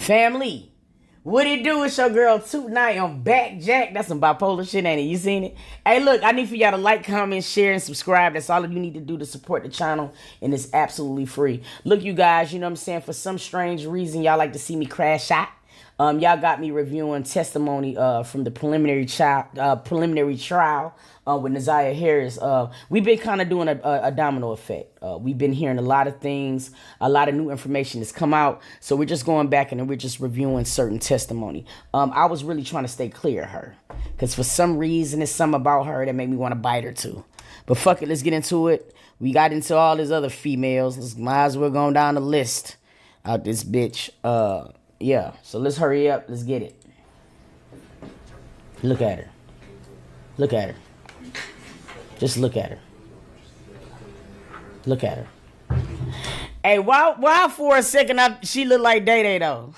Family, what it do? It's your girl tonight on Back Jack. That's some bipolar shit, ain't it? You seen it? Hey, look, I need for y'all to like, comment, share, and subscribe. That's all you need to do to support the channel, and it's absolutely free. Look, you guys, you know what I'm saying? For some strange reason, y'all like to see me crash out. Y'all got me reviewing testimony from the preliminary trial with Naziah Harris. We've been kind of doing a domino effect. We've been hearing a lot of things, a lot of new information has come out. So we're just going back and we're just reviewing certain testimony. I was really trying to stay clear of her because for some reason, there's something about her that made me want to bite her too. But fuck it, let's get into it. We got into all these other females. Might as well go down the list out this bitch. Yeah, so let's hurry up. Let's get it. Look at her. Look at her. Just look at her. Look at her. Hey, why for a second she looked like Day Day though?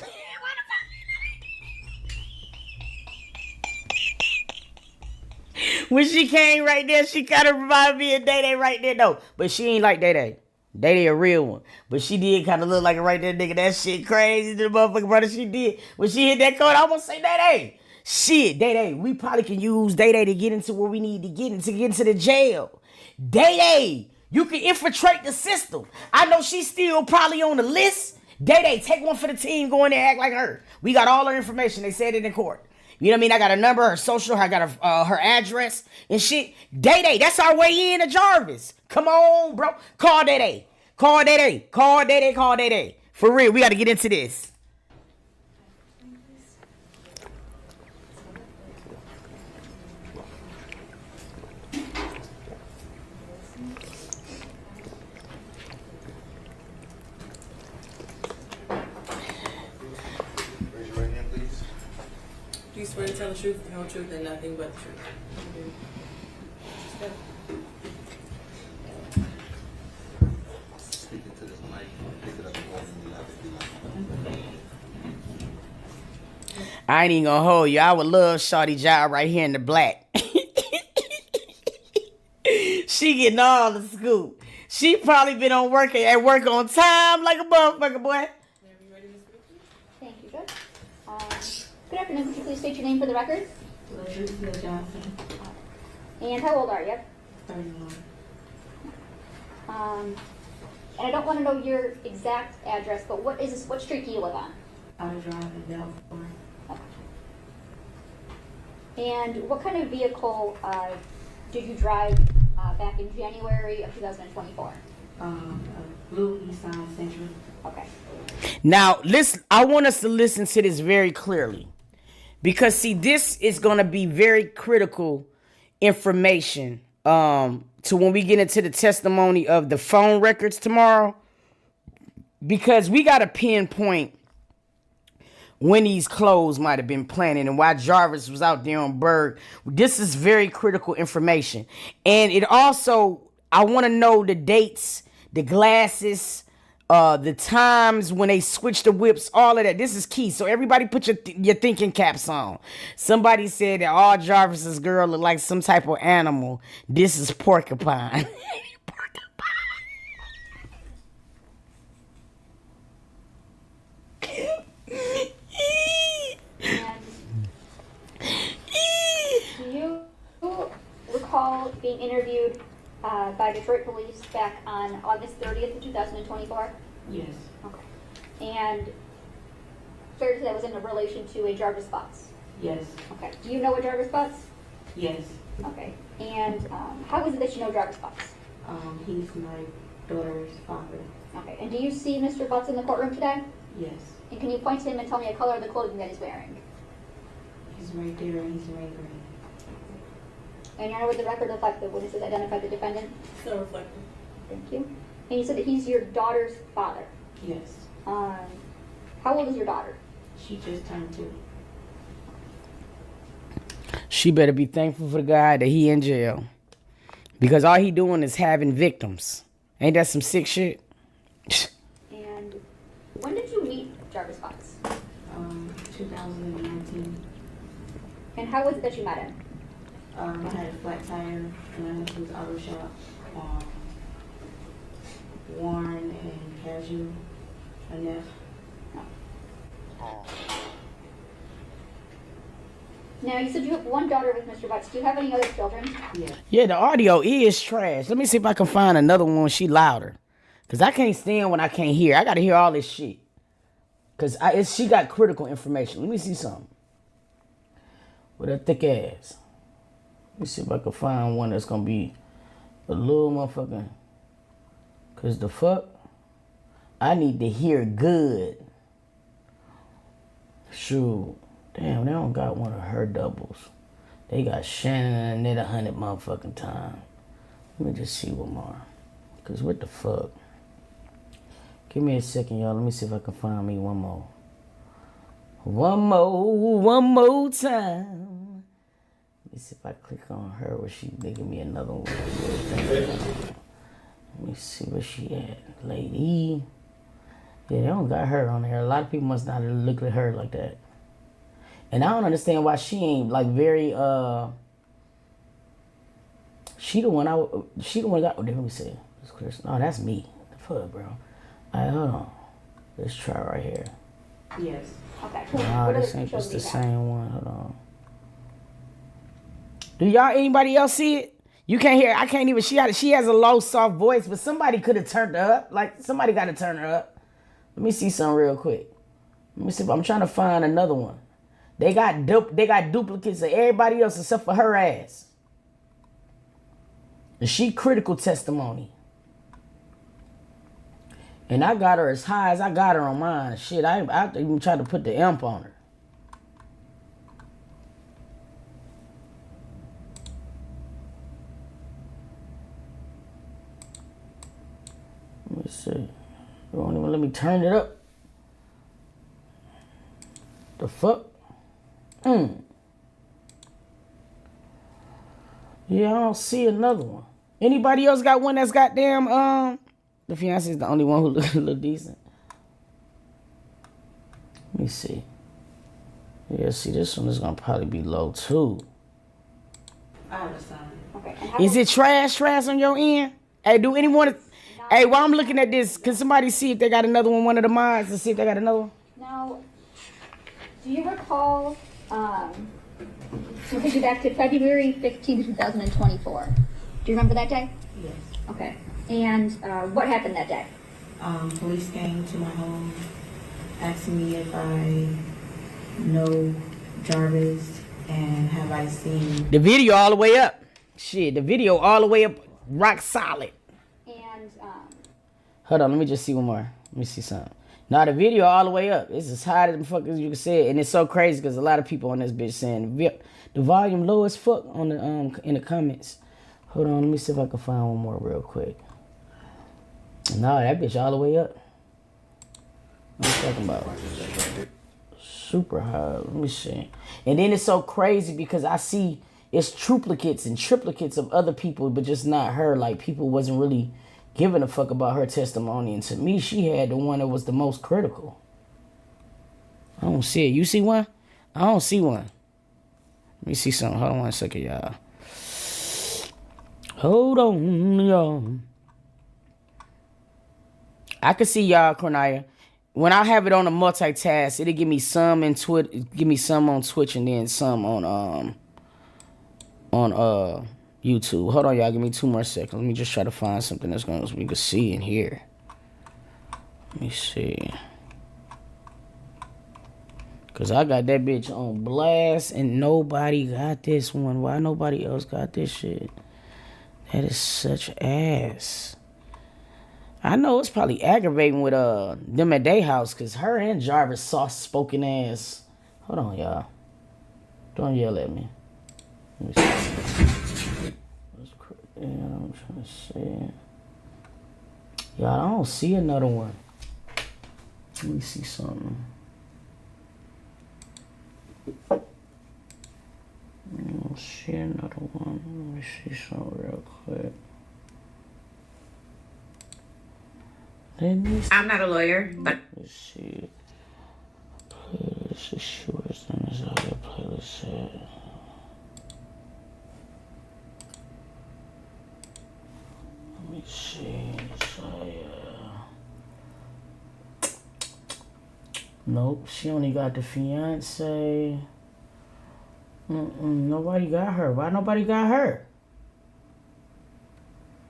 When she came right there, she kind of reminded me of Day Day right there though. But she ain't like Day Day. Day Day a real one. But she did kind of look like it right there, nigga. That shit crazy to the motherfucking brother she did. When she hit that code, I almost say Day Day. Shit, Day Day. We probably can use Day Day to get into where we need to get into the jail. Day Day. You can infiltrate the system. I know she's still probably on the list. Day Day, take one for the team. Go in there, act like her. We got all her information. They said it in court. You know what I mean? I got her number, her social, I got her address and shit. Day Day, that's our way in to Jarvis. Come on, bro. Call Day Day. Call Day Day. Call Day Day. Call Day Day. For real, we got to get into this. Raise your right hand, please. Do you swear to tell the truth, the whole truth, and nothing but the truth? Speak into this mic. Pick it up more than you have to be. I ain't even gonna hold you. I would love Shawty Job right here in the black. She getting all the scoop. She probably been at work on time like a motherfucker, boy. Thank you, Judge. Good afternoon. Could you please state your name for the record? Latricia Johnson, And how old are you? 31. And I don't want to know your exact address, but what street do you live on? I drive in Delaware. And what kind of vehicle did you drive back in January of 2024? A blue Nissan Sentra. Okay. Now, listen, I want us to listen to this very clearly. Because, see, this is going to be very critical information to when we get into the testimony of the phone records tomorrow. Because we got to pinpoint when these clothes might have been planted and why Jarvis was out there on Berg. This is very critical information. And it also, I want to know the dates, the glasses, the times when they switch the whips, all of that. This is key. So everybody put your thinking caps on. Somebody said that all Jarvis's girl look like some type of animal. This is porcupine. Do you recall being interviewed by Detroit police back on August 30th of 2024? Yes. Okay. And fair to say that was in relation to a Jarvis Butts? Yes. Okay. Do you know a Jarvis Butts? Yes. Okay. And how is it that you know Jarvis Butts? He's my daughter's father. Okay. And do you see Mr. Butts in the courtroom today? Yes. And can you point to him and tell me the color of the clothing that he's wearing? He's right there and he's wearing green. And you know what the record reflects the witnesses identified the defendant? So reflective. Thank you. And you said that he's your daughter's father. Yes. How old is your daughter? She just turned 2. She better be thankful for the guy that he in jail. Because all he doing is having victims. Ain't that some sick shit? And when did you meet Jarvis Butts? 2019. And how was it that you met him? I had a flat tire and I went to his auto shop. Warren and Casual enough. Now, you said you have one daughter with Mr. Butts. Do you have any other children? Yeah, the audio is trash. Let me see if I can find another one when she louder. Because I can't stand when I can't hear. I got to hear all this shit. Because she got critical information. Let me see something. With that thick ass. Let me see if I can find one that's going to be a little motherfucking... Because the fuck? I need to hear good. Shoot. Damn, they don't got one of her doubles. They got Shannon and it 100 motherfucking times. Let me just see one more. Because what the fuck? Give me a second, y'all. Let me see if I can find me one more. One more time. Let me see if I click on her or she give me another one. Let me see where she at. Lady. Yeah, they don't got her on there. A lot of people must not look at her like that. And I don't understand why she ain't like very she the one got let me see. No, that's me. The fuck, bro. Alright, hold on. Let's try right here. Yes. Okay, cool. Nah, What this other ain't shows just do the you have? same one. Hold on. Do y'all anybody else see it? You can't hear. I can't even. She has a low, soft voice, but somebody could have turned her up. Like somebody got to turn her up. Let me see something real quick. Let me see if I'm trying to find another one. They got duplicates of everybody else except for her ass. And she critical testimony. And I got her as high as I got her on mine. Shit, I even tried to put the imp on her. Let me see. You won't even let me turn it up. The fuck? Yeah, I don't see another one. Anybody else got one that's goddamn, the fiance is the only one who look decent. Let me see. Yeah, see, this one is gonna probably be low too. I understand. Okay. And how Is it trash on your end? Hey, do anyone? Hey, while I'm looking at this, can somebody see if they got another one of the mines to see if they got another one? Now, do you recall, we'll take you back to February 15, 2024. Do you remember that day? Yes. Okay. And what happened that day? Police came to my home, asking me if I know Jarvis and have I seen. The video all the way up. Shit, the video all the way up, rock solid. And Hold on, let me just see one more. Let me see something. Now the video all the way up. It's as high as the fuck as you can say it, and it's so crazy because a lot of people on this bitch saying the volume low as fuck on the in the comments. Hold on, let me see if I can find one more real quick. No, that bitch all the way up. What I'm talking about? Super high. Let me see. And then it's so crazy because I see it's duplicates and triplicates of other people, but just not her. Like people wasn't really giving a fuck about her testimony, and to me, she had the one that was the most critical. I don't see it. You see one? I don't see one. Let me see something. Hold on 1 second, y'all. Hold on, y'all. I can see y'all, Cornelia. When I have it on a multitask, it'll give me some in give me some on Twitch and then some on YouTube. Hold on, y'all. Give me 2 more seconds. Let me just try to find something that's gonna we can see and hear. Let me see. Cause I got that bitch on blast and nobody got this one. Why nobody else got this shit? That is such ass. I know it's probably aggravating with them at their house, cause her and Jarvis soft spoken ass. Hold on, y'all. Don't yell at me. Let me see. Yeah, I'm trying to see. Y'all, I don't see another one. Let me see something. I don't see another one. Let me see something real quick. I'm not a lawyer, but Let's see. Playlist is short. Then is how your playlist said. Let me see. So, Nope, she only got the fiance. Nobody got her. Why nobody got her?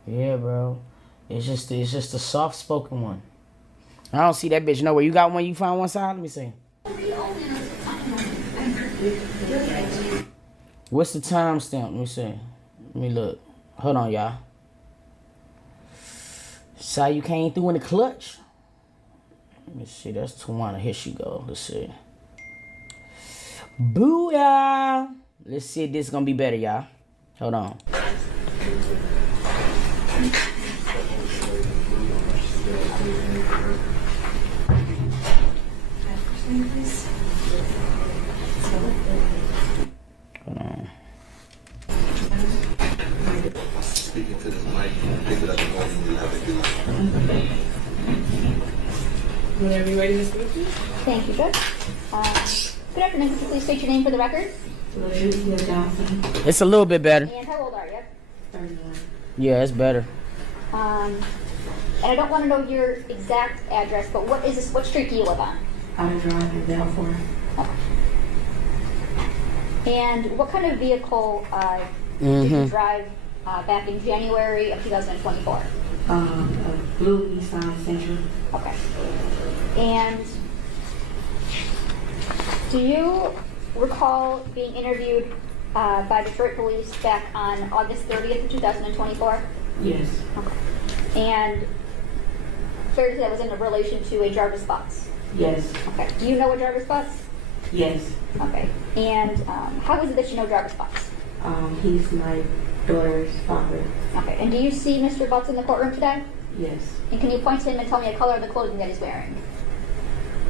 Yeah, bro. It's just a soft spoken one. I don't see that bitch nowhere. You got one? You found one side? Let me see. What's the timestamp? Let me see. Let me look. Hold on, y'all. Saw you came through in the clutch. Let me see. That's Tawana. Here she go. Let's see. Booyah! Let's see if this is gonna be better, y'all. Hold on. Hold on. Speaking to this mic, pick it up and you'll have it. Whenever you're ready, Ms. Gucci. Thank you, Judge. Good afternoon. Could you please state your name for the record? Lucretia Johnson, It's a little bit better. And how old are you? 31. Yeah, it's better. And I don't want to know your exact address, but what is this? What street do you live on? Outer Drive in Belfort. And what kind of vehicle did you drive back in January of 2024? A blue Nissan Sentra. Okay. And do you recall being interviewed by Detroit police back on August 30th of 2024? Yes. Okay. And fair to say that was in relation to a Jarvis Butts? Yes. Okay. Do you know a Jarvis Butts? Yes. Okay. And how is it that you know Jarvis Butts? He's my daughter's father. Okay. And do you see Mr. Butts in the courtroom today? Yes. And can you point to him and tell me the color of the clothing that he's wearing?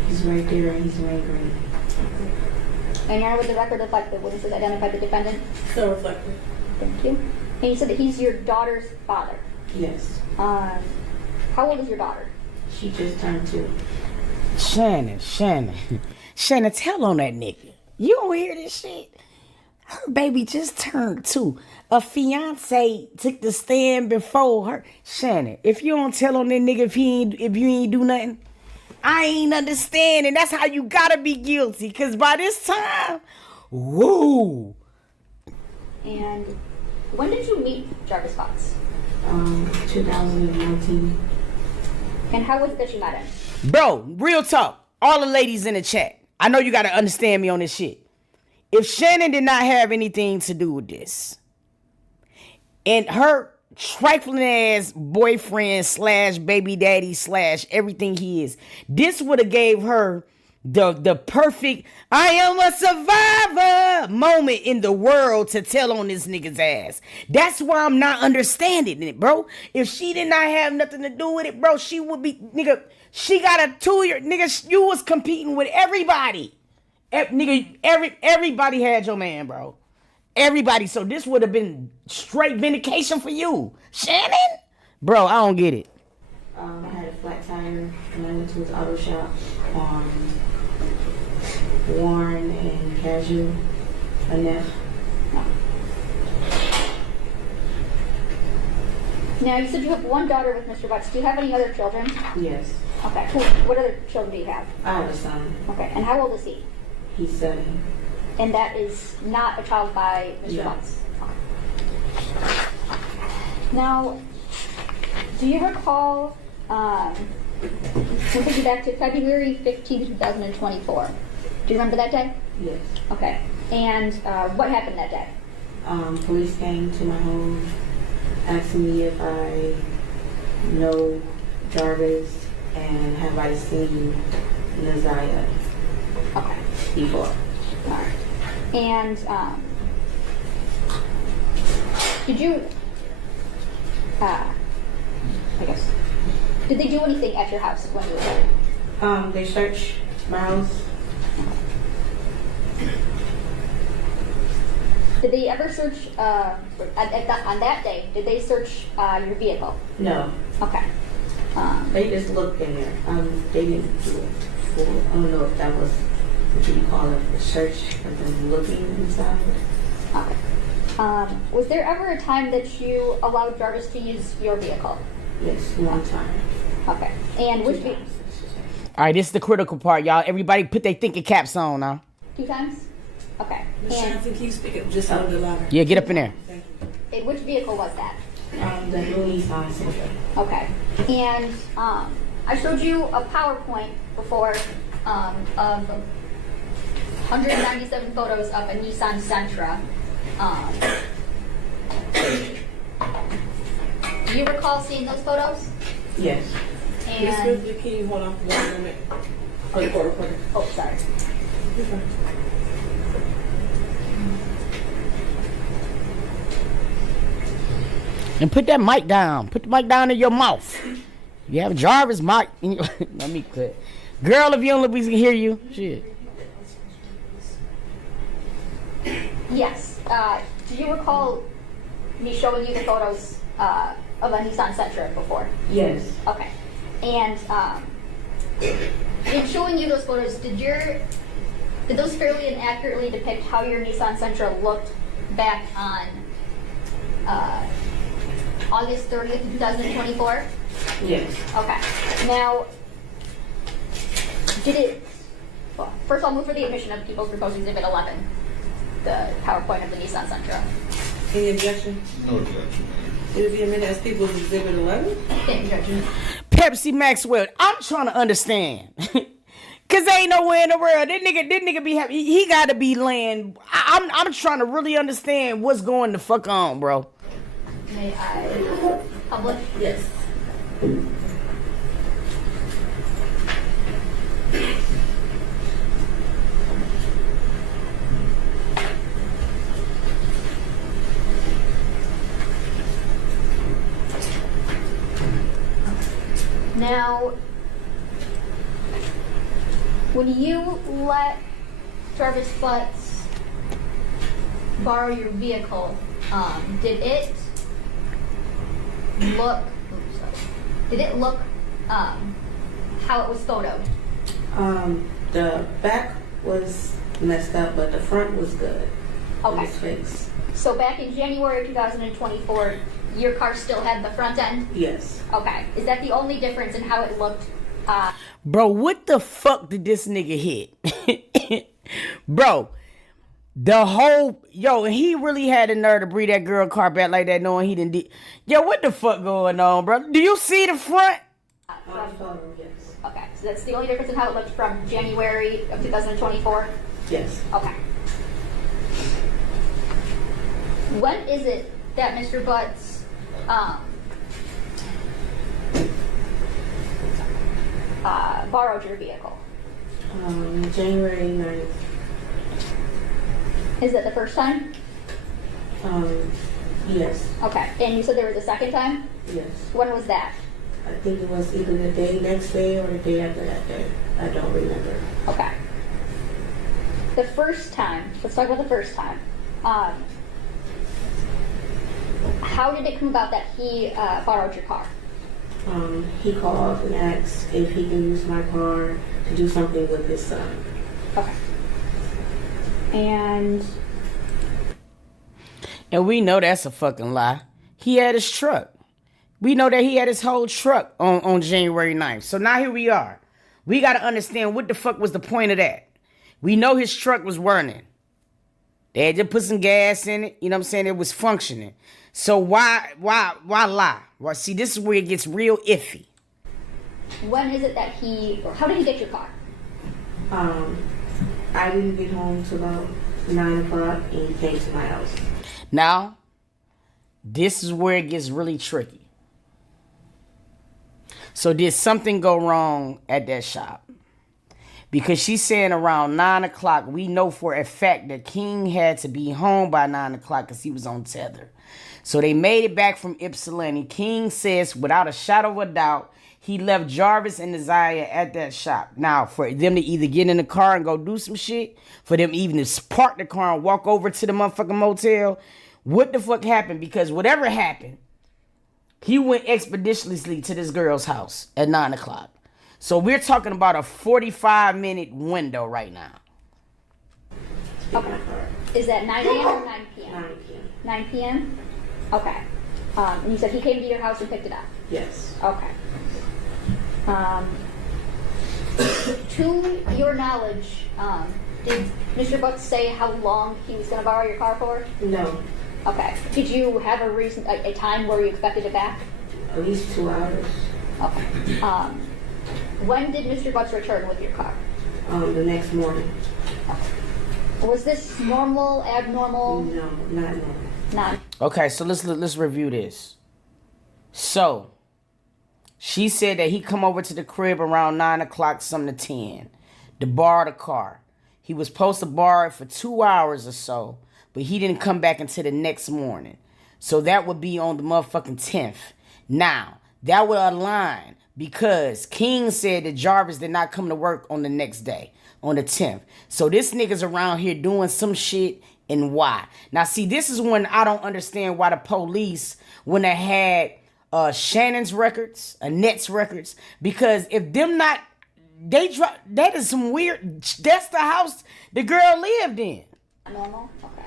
He's right there and he's wearing green. And Your Honor, would the record reflect the witnesses identified the defendant? So reflective. Thank you. And you said that he's your daughter's father. Yes. How old is your daughter? She just turned 2. Shannon, tell on that nigga. You don't hear this shit? Her baby just turned 2. A fiance took the stand before her. Shannon, if you don't tell on that nigga if you ain't do nothing, I ain't understanding. That's how you gotta be guilty. Cause by this time, woo. And when did you meet Jarvis Butts? 2019. And how was it that you met him? Bro, real talk. All the ladies in the chat, I know you gotta understand me on this shit. If Shannon did not have anything to do with this, and her trifling ass boyfriend / baby daddy / everything he is, this would have gave her the perfect I am a survivor moment in the world to tell on this nigga's ass. That's why I'm not understanding it, bro. If she did not have nothing to do with it, bro, she would be, nigga, she got a 2-year, nigga, you was competing with everybody. Nigga, everybody had your man, bro. Everybody. So this would have been straight vindication for you. Shannon? Bro, I don't get it. I had a flat tire and I went to his auto shop on Warren and Casual. Enough. Now, you said you have one daughter with Mr. Butts. Do you have any other children? Yes. Okay. What other children do you have? I have a son. Okay. And how old is he? He's 7. And that is not a child by Mr. Yeah. Butts? Okay. Now, do you recall, we'll take you back to February 15, 2024. Do you remember that day? Yes. Okay. And what happened that day? Police came to my home, asking me if I know Jarvis and have I seen Naziah Okay. before. All right. And did you, did they do anything at your house when you were there? They searched my house. Did they ever search, on that day, did they search your vehicle? No, Okay. they just looked in there. They didn't do it for, I don't know if that was what you call it, a search, but them looking inside. Okay. Was there ever a time that you allowed Jarvis to use your vehicle? Yes, one time. Okay. And which Two vehicle? times, I should say. All right, this is the critical part, y'all. Everybody put their thinking caps on now. 2 times? Okay. Miss And Johnson, can you speak up just a little bit louder? Yeah, get up in there. Thank you. which vehicle was that? The new Nissan Sentra. Okay. And I showed you a PowerPoint before of 197 photos of a Nissan Sentra. Do you recall seeing those photos? Yes. Miss And Griffith, can you hold on for 1 minute? For the court reporter. oh, sorry. And put that mic down. Put the mic down in your mouth. You have Jarvis mic. Let me quit. Girl, if you don't look, we can hear you. Shit. Yes. Do you recall me showing you the photos of a Nissan Sentra before? Yes. Okay. And in showing you those photos, did those fairly and accurately depict how your Nissan Sentra looked back on August 30th, 2024? Yes. Okay. Now, well, first I'll move for the admission of People's Proposed Exhibit 11, the PowerPoint of the Nissan Sentra. Any objection? No objection. It'll be a minute as People's Exhibit 11. Thank you, Judge. Pepsi Maxwell, I'm trying to understand. Cause there ain't nowhere in the world. This nigga be happy. He gotta be laying. I'm trying to really understand what's going the fuck on, bro. May I publish? Yes. Now, when you let Jarvis Butts borrow your vehicle, did it look? Oops, sorry. Did it look how it was photoed? The back was messed up, but the front was good. Okay. It was fixed. So back in January 2024, your car still had the front end? Yes. Okay. Is that the only difference in how it looked? Bro, what the fuck did this nigga hit? Bro, the whole, and he really had the nerve to breathe that girl car back like that knowing he didn't Yo, what the fuck going on, bro? Do you see the front? On the photo, yes. Okay. So that's the only difference in how it looked from January of 2024? Yes. Okay. When is it that Mr. Butts borrowed your vehicle? January 9th. Is that the first time? Yes. Okay. And you said there was a second time? Yes. When was that? I think it was either the next day or the day after that day. I don't remember. Okay. The first time, let's talk about the first time. How did it come about that he borrowed your car? He called and asked if he can use my car to do something with his son. Okay. And we know that's a fucking lie. He had his truck. We know that he had his whole truck on January 9th. So now here we are. We got to understand what the fuck was the point of that. We know his truck was running. They had to put some gas in it. You know what I'm saying? It was functioning. So why lie? Well, see, this is where it gets real iffy. when is it that how did he get your car? I didn't get home till about 9 o'clock and he came to my house. Now, this is where it gets really tricky. So did something go wrong at that shop? Because she's saying around 9 o'clock, we know for a fact that King had to be home by 9 o'clock because he was on tether. So they made it back from Ypsilanti. King says, without a shadow of a doubt, he left Jarvis and Isaiah at that shop. Now, for them to either get in the car and go do some shit, for them even to park the car and walk over to the motherfucking motel, what the fuck happened? Because whatever happened, he went expeditiously to this girl's house at 9 o'clock. So we're talking about a 45-minute window right now. Okay. Is that 9 a.m. or 9 p.m.? 9 p.m. 9 p.m.? Okay. And you said he came to your house and picked it up? Yes. Okay. To your knowledge, did Mr. Butts say how long he was going to borrow your car for? No, Okay. Did you have a reason, a time where you expected it back? at least 2 hours. Okay. When did Mr. Butts return with your car? The next morning. Was this normal, abnormal? No, not normal. Not. Okay, so let's review this. So, she said that he come over to the crib around 9 o'clock, something to 10, to borrow the car. He was supposed to borrow it for 2 hours or so, but he didn't come back until the next morning. So that would be on the motherfucking 10th. Now, that would align because King said that Jarvis did not come to work on the next day, on the 10th. So this nigga's around here doing some shit, and why? Now, see, this is when I don't understand why the police, when they had Shannon's records, Annette's records, because if them not, that is some weird, that's the house the girl lived in. Normal? Okay.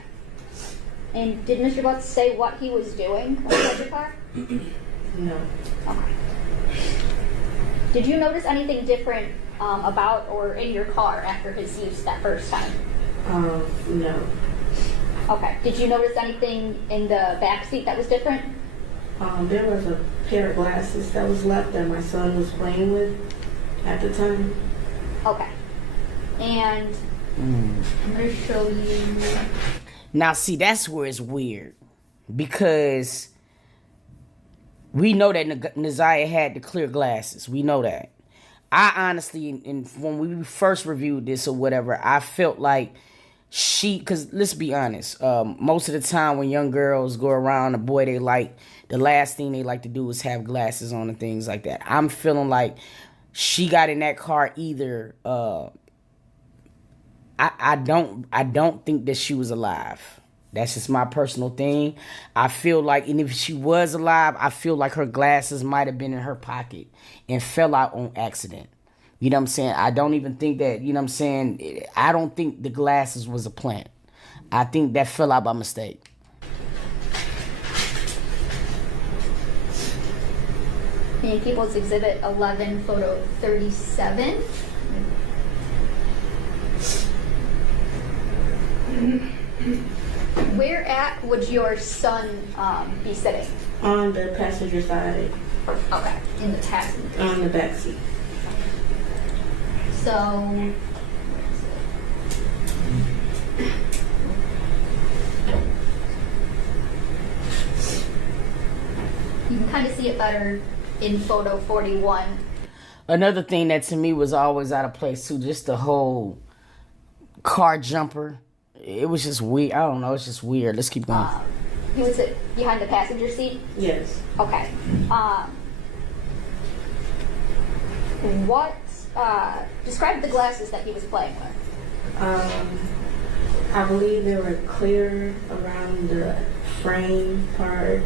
And did Mr. Butts say what he was doing when he had your car? No. Okay. Did you notice anything different about or in your car after his use that first time? No. Okay. Did you notice anything in the back seat that was different? There was a pair of glasses that was left that my son was playing with at the time. Okay. And I'm going to show you. Now, see, that's where it's weird. Because we know that Naziah had the clear glasses. We know that. I honestly, and when we first reviewed this or whatever, I felt like because let's be honest, most of the time when young girls go around a boy they like, the last thing they like to do is have glasses on and things like that. I'm feeling like she got in that car either. I don't think that she was alive. That's just my personal thing. I feel like, and if she was alive, I feel like her glasses might have been in her pocket and fell out on accident. You know what I'm saying? I don't even think that, you know what I'm saying? I don't think the glasses was a plant. I think that fell out by mistake. In People's Exhibit 11, photo 37. Where at would your son be sitting? On the passenger side, Okay, in the passenger. on the back seat. So, you can kind of see it better in photo 41. Another thing that to me was always out of place too, just the whole car jumper. It was just weird. I don't know. It's just weird. Let's keep going. He would sit behind the passenger seat? Yes. Okay. Describe the glasses that he was playing with. I believe they were clear around the frame part.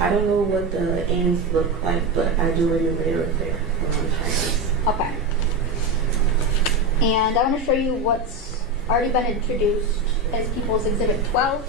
I don't know what the ends look like, but I do remember they were clear around Jarvis. Okay. And I want to show you what's already been introduced as People's Exhibit 12.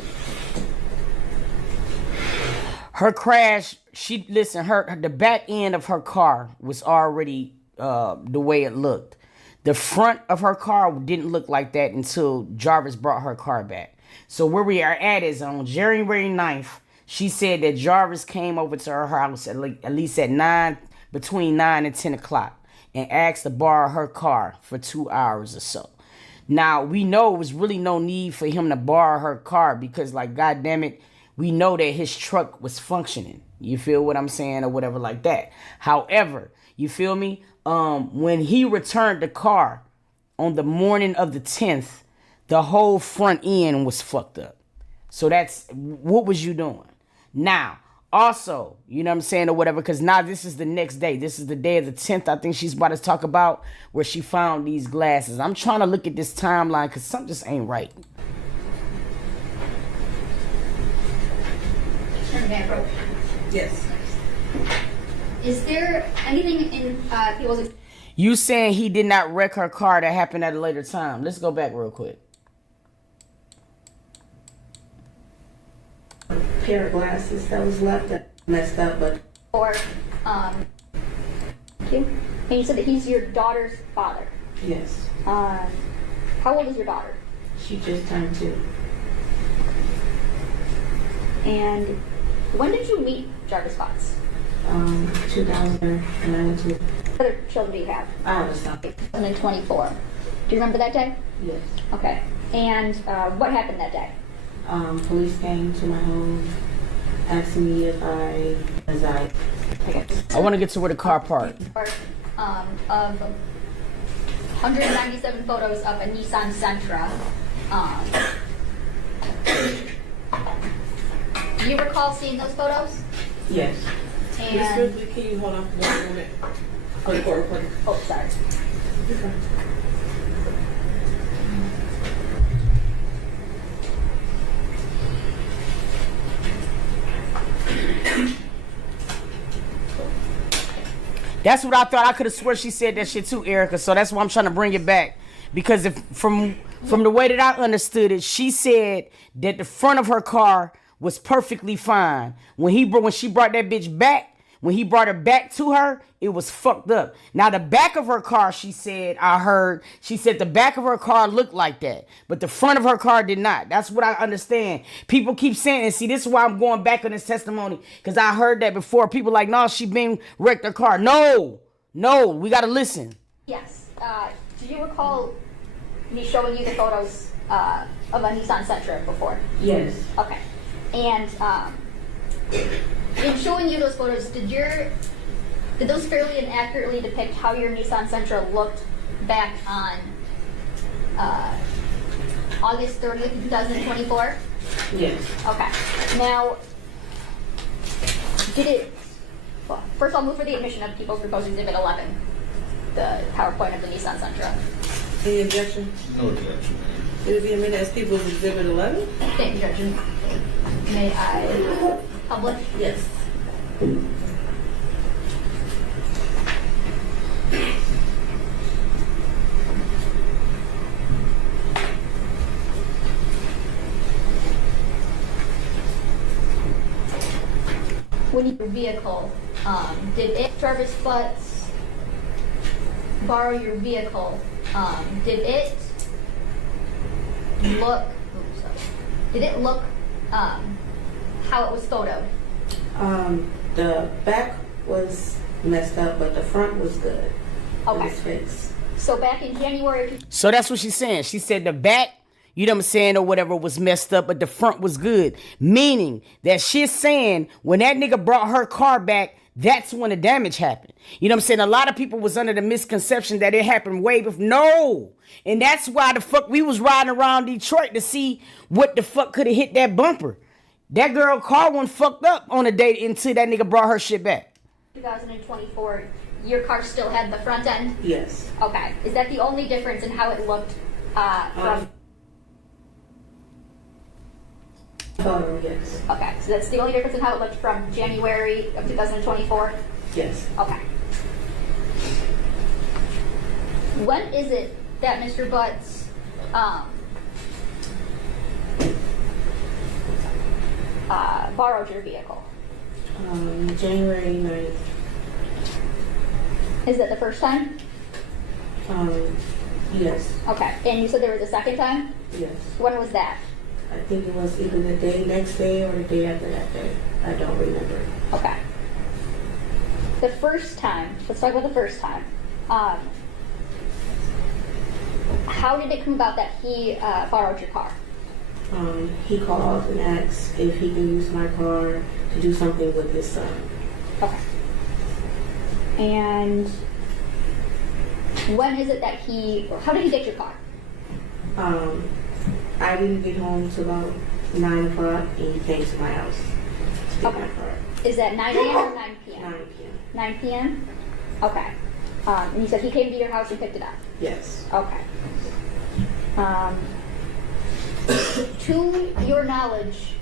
Her crash, the back end of her car was already the way it looked. The front of her car didn't look like that until Jarvis brought her car back. So where we are at is on January 9th, she said that Jarvis came over to her house at least at between 9 and 10 o'clock and asked to borrow her car for 2 hours or so. Now, we know it was really no need for him to borrow her car because, like, goddamn it, we know that his truck was functioning. You feel what I'm saying or whatever like that. However, you feel me? When he returned the car on the morning of the 10th, the whole front end was fucked up. So that's, what was you doing? Now, also, you know what I'm saying or whatever, because now this is the next day. This is the day of the 10th, I think she's about to talk about, where she found these glasses. I'm trying to look at this timeline because something just ain't right. Yes. Is there anything in People's... You saying he did not wreck her car, that happened at a later time. Let's go back real quick. A pair of glasses that was left that messed up, but Or, thank you. And you said that he's your daughter's father. Yes. How old is your daughter? She just turned 2. And when did you meet Jarvis Butts? 2092. What other children do you have? I have a son. 2024. Do you remember that day? Yes. Okay. And what happened that day? Police came to my home, asking me if I reside. Okay. I want to get to where the car parked. Of 197 photos of a Nissan Sentra. Do you recall seeing those photos? Yes. And Can you hold on for 1 moment? For the court recording. oh, sorry. That's what I thought. I could have swore she said that shit too, Erica. So that's why I'm trying to bring it back. Because if from the way that I understood it, she said that the front of her car was perfectly fine. When she brought that bitch back, when he brought her back to her, it was fucked up. Now the back of her car, she said the back of her car looked like that, but the front of her car did not. That's what I understand. People keep saying, and see, this is why I'm going back on this testimony, because I heard that before. People like, no, she been wrecked her car. No, we gotta listen. Yes. Do you recall me showing you the photos of a Nissan Sentra before? Yes. Okay. And in showing you those photos, did those fairly and accurately depict how your Nissan Sentra looked back on August 30th, 2024? Yes. Okay. Now, well, first I'll move for the admission of People's Proposed Exhibit 11, the PowerPoint of the Nissan Sentra. Any objection? No objection. Will it be admitted as People's Exhibit 11? Thank you, Judge. May I publish? Yes. When your vehicle, did Jarvis Butts borrow your vehicle? Did it look? Oops, sorry. Did it look how it was photoed? The back was messed up, but the front was good. Okay. It was fixed. So back in January of So that's what she's saying. She said the back, you know what I'm saying, or whatever, was messed up, but the front was good. Meaning that she's saying when that nigga brought her car back, that's when the damage happened. You know what I'm saying? A lot of people was under the misconception that it happened way before. No. And that's why the fuck we was riding around Detroit to see what the fuck could have hit that bumper. That girl car one fucked up on a day until that nigga brought her shit back. 2024, your car still had the front end? Yes. Okay. Is that the only difference in how it looked from... Photo, yes. Okay, so that's the only difference in how it looked from January of 2024? Yes. Okay. When is it that Mr. Butts borrowed your vehicle? January 9th. Is that the first time? Yes. Okay, and you said there was a second time? Yes. When was that? I think it was either the next day or the day after that day. I don't remember. Okay. The first time, let's talk about the first time. How did it come about that he borrowed your car? He called and asked if he can use my car to do something with his son. Okay. And when is it that how did he get your car? I didn't get home till about 9 o'clock and he came to my house to get my car. Is that 9 a.m. or 9 p.m.? 9 p.m. 9 p.m.? Okay. And you said he came to your house and picked it up? Yes. Okay. To your knowledge,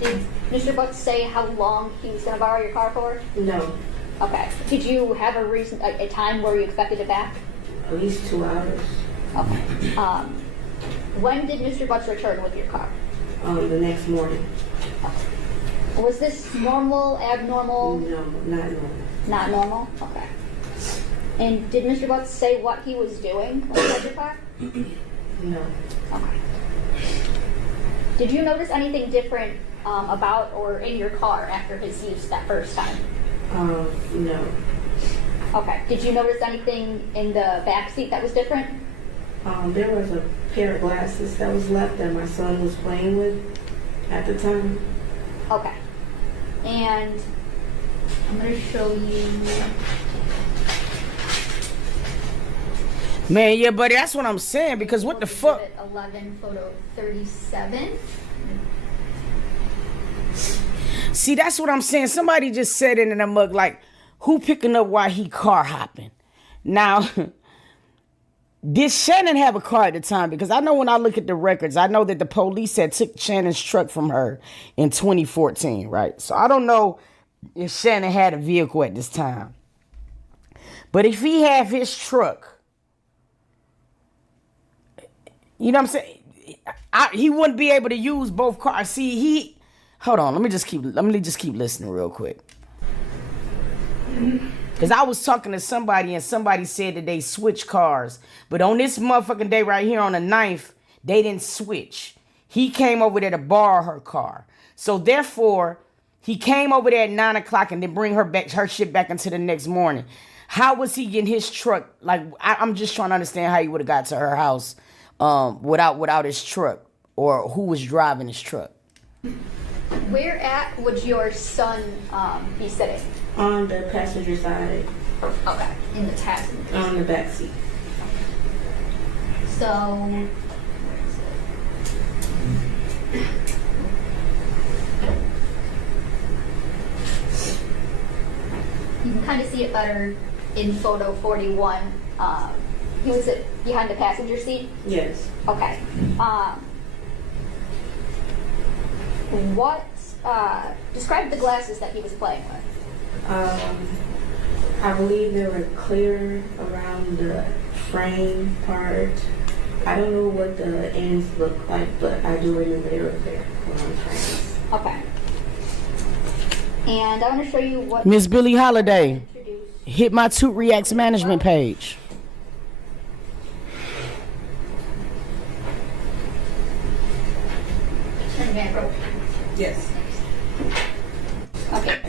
did Mr. Butts say how long he was going to borrow your car for? No. Okay. Did you have a time where you expected it back? At least 2 hours. Okay. When did Mr. Butts return with your car? The next morning. Was this normal, abnormal? No, not normal. Not normal? Okay. And did Mr. Butts say what he was doing when he got your car? No. Okay. Did you notice anything different about or in your car after his use that first time? No. Okay. Did you notice anything in the back seat that was different? There was a pair of glasses that was left that my son was playing with at the time. Okay. And I'm going to show you. Man, yeah, buddy, that's what I'm saying, because what the fuck? Exhibit 11, photo 37. See, that's what I'm saying. Somebody just said it in a mug, like, who picking up while he car hopping? Now, did Shannon have a car at the time? Because I know when I look at the records, I know that the police had took Shannon's truck from her in 2014, right? So I don't know if Shannon had a vehicle at this time. But if he had his truck, you know what I'm saying? He wouldn't be able to use both cars. See, hold on, let me just keep listening real quick. Because I was talking to somebody and somebody said that they switched cars. But on this motherfucking day right here on the 9th, they didn't switch. He came over there to borrow her car. So therefore, he came over there at 9 o'clock and then bring her shit back until the next morning. How was he getting his truck? Like, I'm just trying to understand how he would have got to her house without his truck, or who was driving his truck. Where at would your son be sitting? On the passenger side, Okay, in the passenger. on the back seat. So, you can kind of see it better in photo 41. He was behind the passenger seat? Yes. Okay. Describe the glasses that he was playing with. I believe they were clear around the frame part. I don't know what the ends look like, but I do remember they were clear around frames. Okay. And I want to show you what Miss Billie Holiday, introduced. hit my Toot Reacts management page. Turn the back rope. Yes. Okay.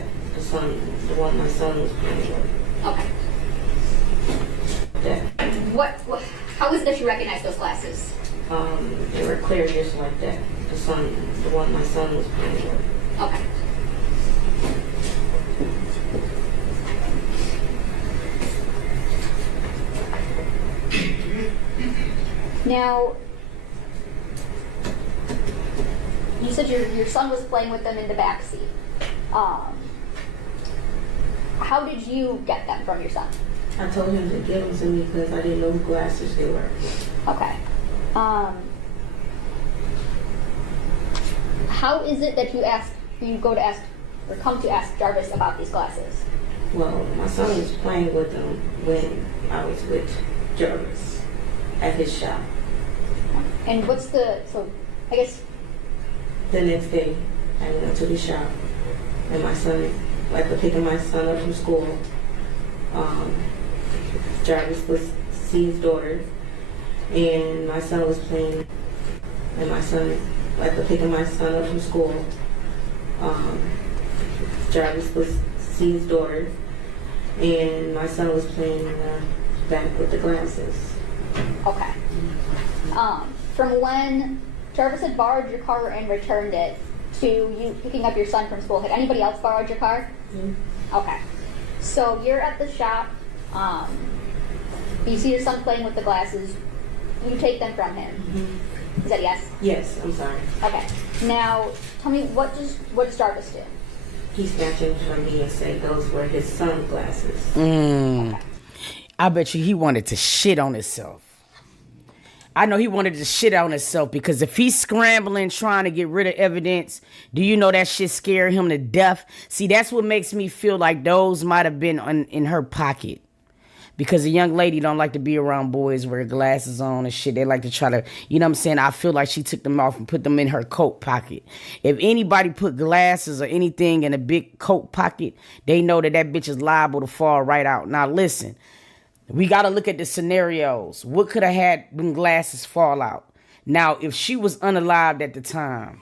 The one my son was playing with. Okay. That, How is it that you recognize those glasses? they were clear just like that. The one my son was playing with. Okay. Now, you said your son was playing with them in the back seat. How did you get them from your son? I told him to give them to me because I didn't know who glasses they were. Okay. How is it that you come to ask Jarvis about these glasses? Well, my son was playing with them when I was with Jarvis at his shop. And I guess, The next day, I went to the shop, and my son, after picking my son up from school, Jarvis was see his daughter, and my son was playing, and my son, after picking my son up from school, Jarvis was see his daughter, and my son was playing back with the glasses. okay. From when Jarvis had borrowed your car and returned it to you picking up your son from school, had anybody else borrowed your car? Mm-hmm. Okay. So you're at the shop, you see your son playing with the glasses, you take them from him. Mm-hmm. Is that yes? Yes, I'm sorry. Okay. Now, tell me, what does Jarvis do? He snatched them from me and said those were his son's glasses. Okay. I bet you he wanted to shit on himself. I know he wanted to shit on himself, because if he's scrambling trying to get rid of evidence, do you know that shit scared him to death? See, that's what makes me feel like those might have been in her pocket. Because a young lady don't like to be around boys with glasses on and shit. They like to try to, you know what I'm saying? I feel like she took them off and put them in her coat pocket. If anybody put glasses or anything in a big coat pocket, they know that bitch is liable to fall right out. Now listen, We got to look at the scenarios. What could have had them glasses fall out? Now, if she was unalived at the time,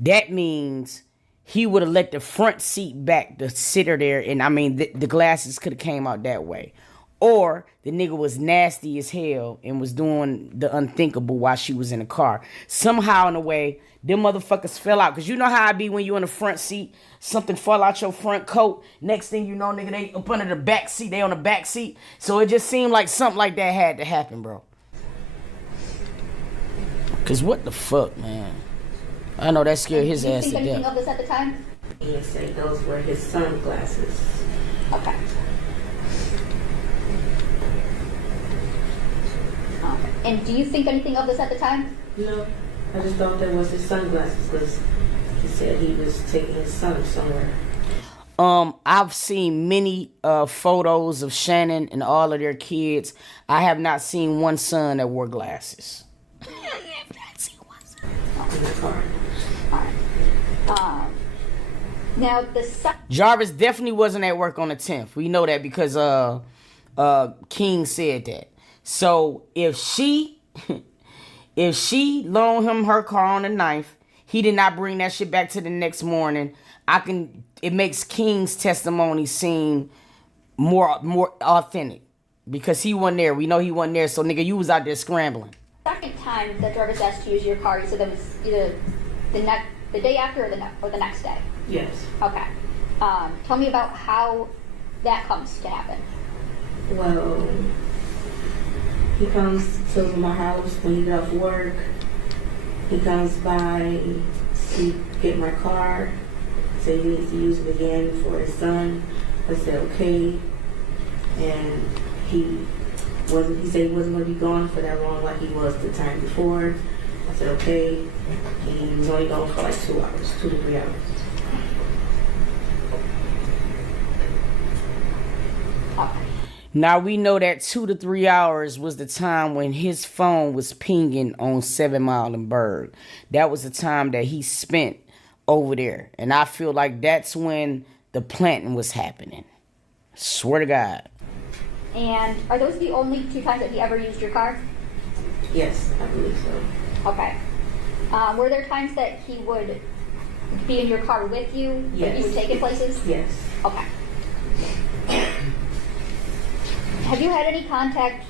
that means he would have let the front seat back to sit her there. And I mean, the glasses could have came out that way. Or the nigga was nasty as hell and was doing the unthinkable while she was in the car. Somehow in a way, them motherfuckers fell out. Because you know how I be when you in the front seat, something fall out your front coat. Next thing you know, nigga, they up under the back seat. They on the back seat. So it just seemed like something like that had to happen, bro. Because what the fuck, man? I know that scared his ass to Did you think anything death. of this at the time? He said those were his sunglasses. Okay. And do you think anything of this at the time? No, I just thought that was his sunglasses because he said he was taking his son somewhere. I've seen many photos of Shannon and all of their kids. I have not seen one son that wore glasses. In the car. Now the Jarvis definitely wasn't at work on the 10th. We know that because King said that. So if she loaned him her car on the 9th, he did not bring that shit back to the next morning. It makes King's testimony seem more authentic because he wasn't there. We know he wasn't there. So nigga, you was out there scrambling. second time that Jarvis asked to use your car, you said that was either the day after or the next day. Yes. Okay. Tell me about how that comes to happen. Well, he comes to my house when he get off work. He comes by to get my car. Say he needs to use it again for his son. I said okay. And he said he wasn't going to be gone for that long like he was the time before. I said okay. And he was only gone for like 2 hours, 2 to 3 hours. Okay. Now we know that 2 to 3 hours was the time when his phone was pinging on 7 Mile and Berg. That was the time that he spent over there. And I feel like that's when the planting was happening. Swear to God. And are those the only 2 times that he ever used your car? Yes, I believe so. Okay. Were there times that he would be in your car with you? Yes. That you would take it places? Yes. Okay. Have you had any contact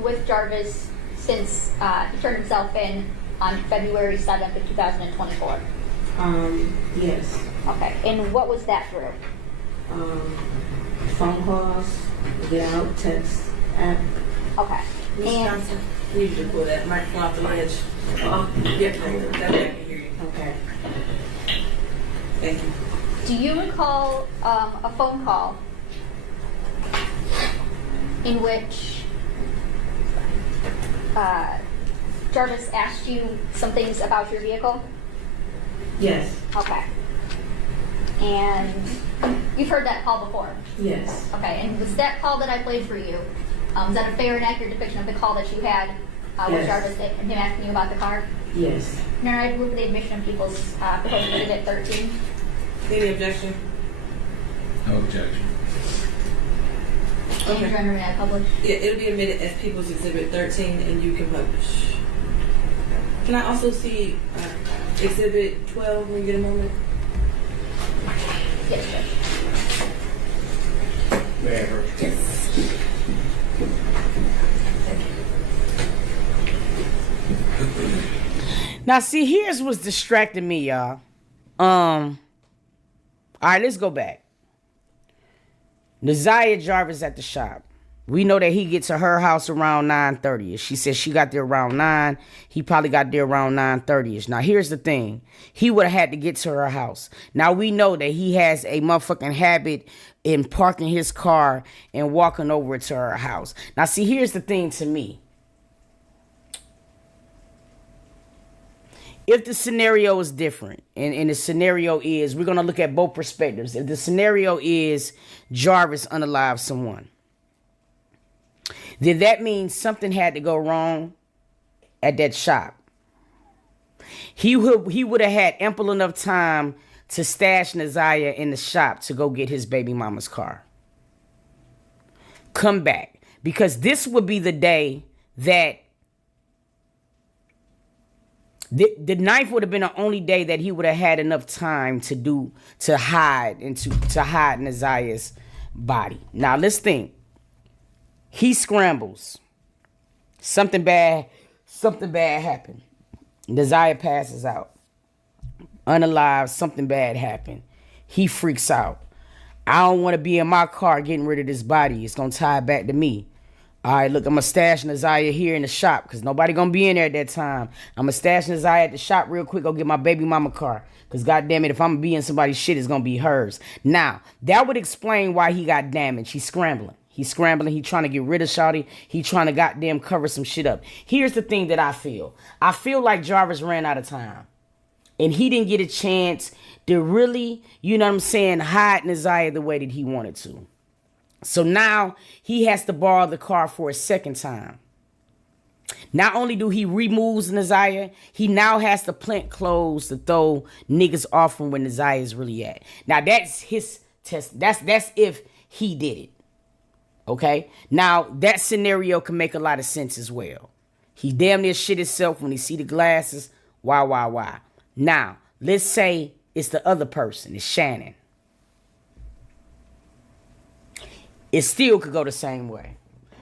with Jarvis since he turned himself in on February 7th of 2024? Yes. Okay. And what was that through? Phone calls, get out, text, app. Okay. And Wisconsin. You need to pull that microphone off the ledge. Yeah, that way I can hear you. Okay. Thank you. do you recall a phone call in which Jarvis asked you some things about your vehicle? Yes. Okay. And you've heard that call before? Yes. Okay, and was that call that I played for you, is that a fair and accurate depiction of the call that you had with Yes. Jarvis and him asking you about the car? Yes. No, I believe the admission of people's proposed exhibit 13. Any objection? No objection. And you're under that public. Yeah, it'll be admitted as People's Exhibit 13, and you can publish. Can I also see Exhibit 12 when you get a moment? Yes, Judge. Wherever. Now, see, here's what's distracting me, y'all. All right, let's go back. Neziah Jarvis at the shop. We know that he gets to her house around 9:30ish. She says she got there around 9. He probably got there around 9:30ish. Now, here's the thing. He would have had to get to her house. Now, we know that he has a motherfucking habit in parking his car and walking over to her house. Now, see, here's the thing to me. If the scenario is different, and the scenario is, we're going to look at both perspectives. If the scenario is Jarvis unalive someone, then that means something had to go wrong at that shop. He would have had ample enough time to stash Neziah in the shop to go get his baby mama's car. Come back. because this would be the day that the ninth would have been the only day that he would have had enough time to hide Nazia's body. Now let's think. He scrambles. Something bad happened. Nazia passes out. Unalive, something bad happened. He freaks out. I don't want to be in my car getting rid of this body. It's going to tie it back to me. All right, look, I'm going to stash Nazia here in the shop because nobody going to be in there at that time. I'm going to stash Nazia at the shop real quick. Go get my baby mama car because, goddamn it, if I'm going to be in somebody's shit, it's going to be hers. Now, that would explain why he got damaged. He's scrambling. He trying to get rid of Shawty. He trying to goddamn cover some shit up. Here's the thing that I feel. I feel like Jarvis ran out of time. And he didn't get a chance to really, you know what I'm saying, hide Nazia the way that he wanted to. So now he has to borrow the car for a second time. Not only do he remove Nazia, he now has to plant clothes to throw niggas off from where Nazia is really at. Now that's his test. That's if he did it. Okay? Now that scenario can make a lot of sense as well. He damn near shit himself when he see the glasses. Why? Now, let's say it's the other person. It's Shannon. It still could go the same way.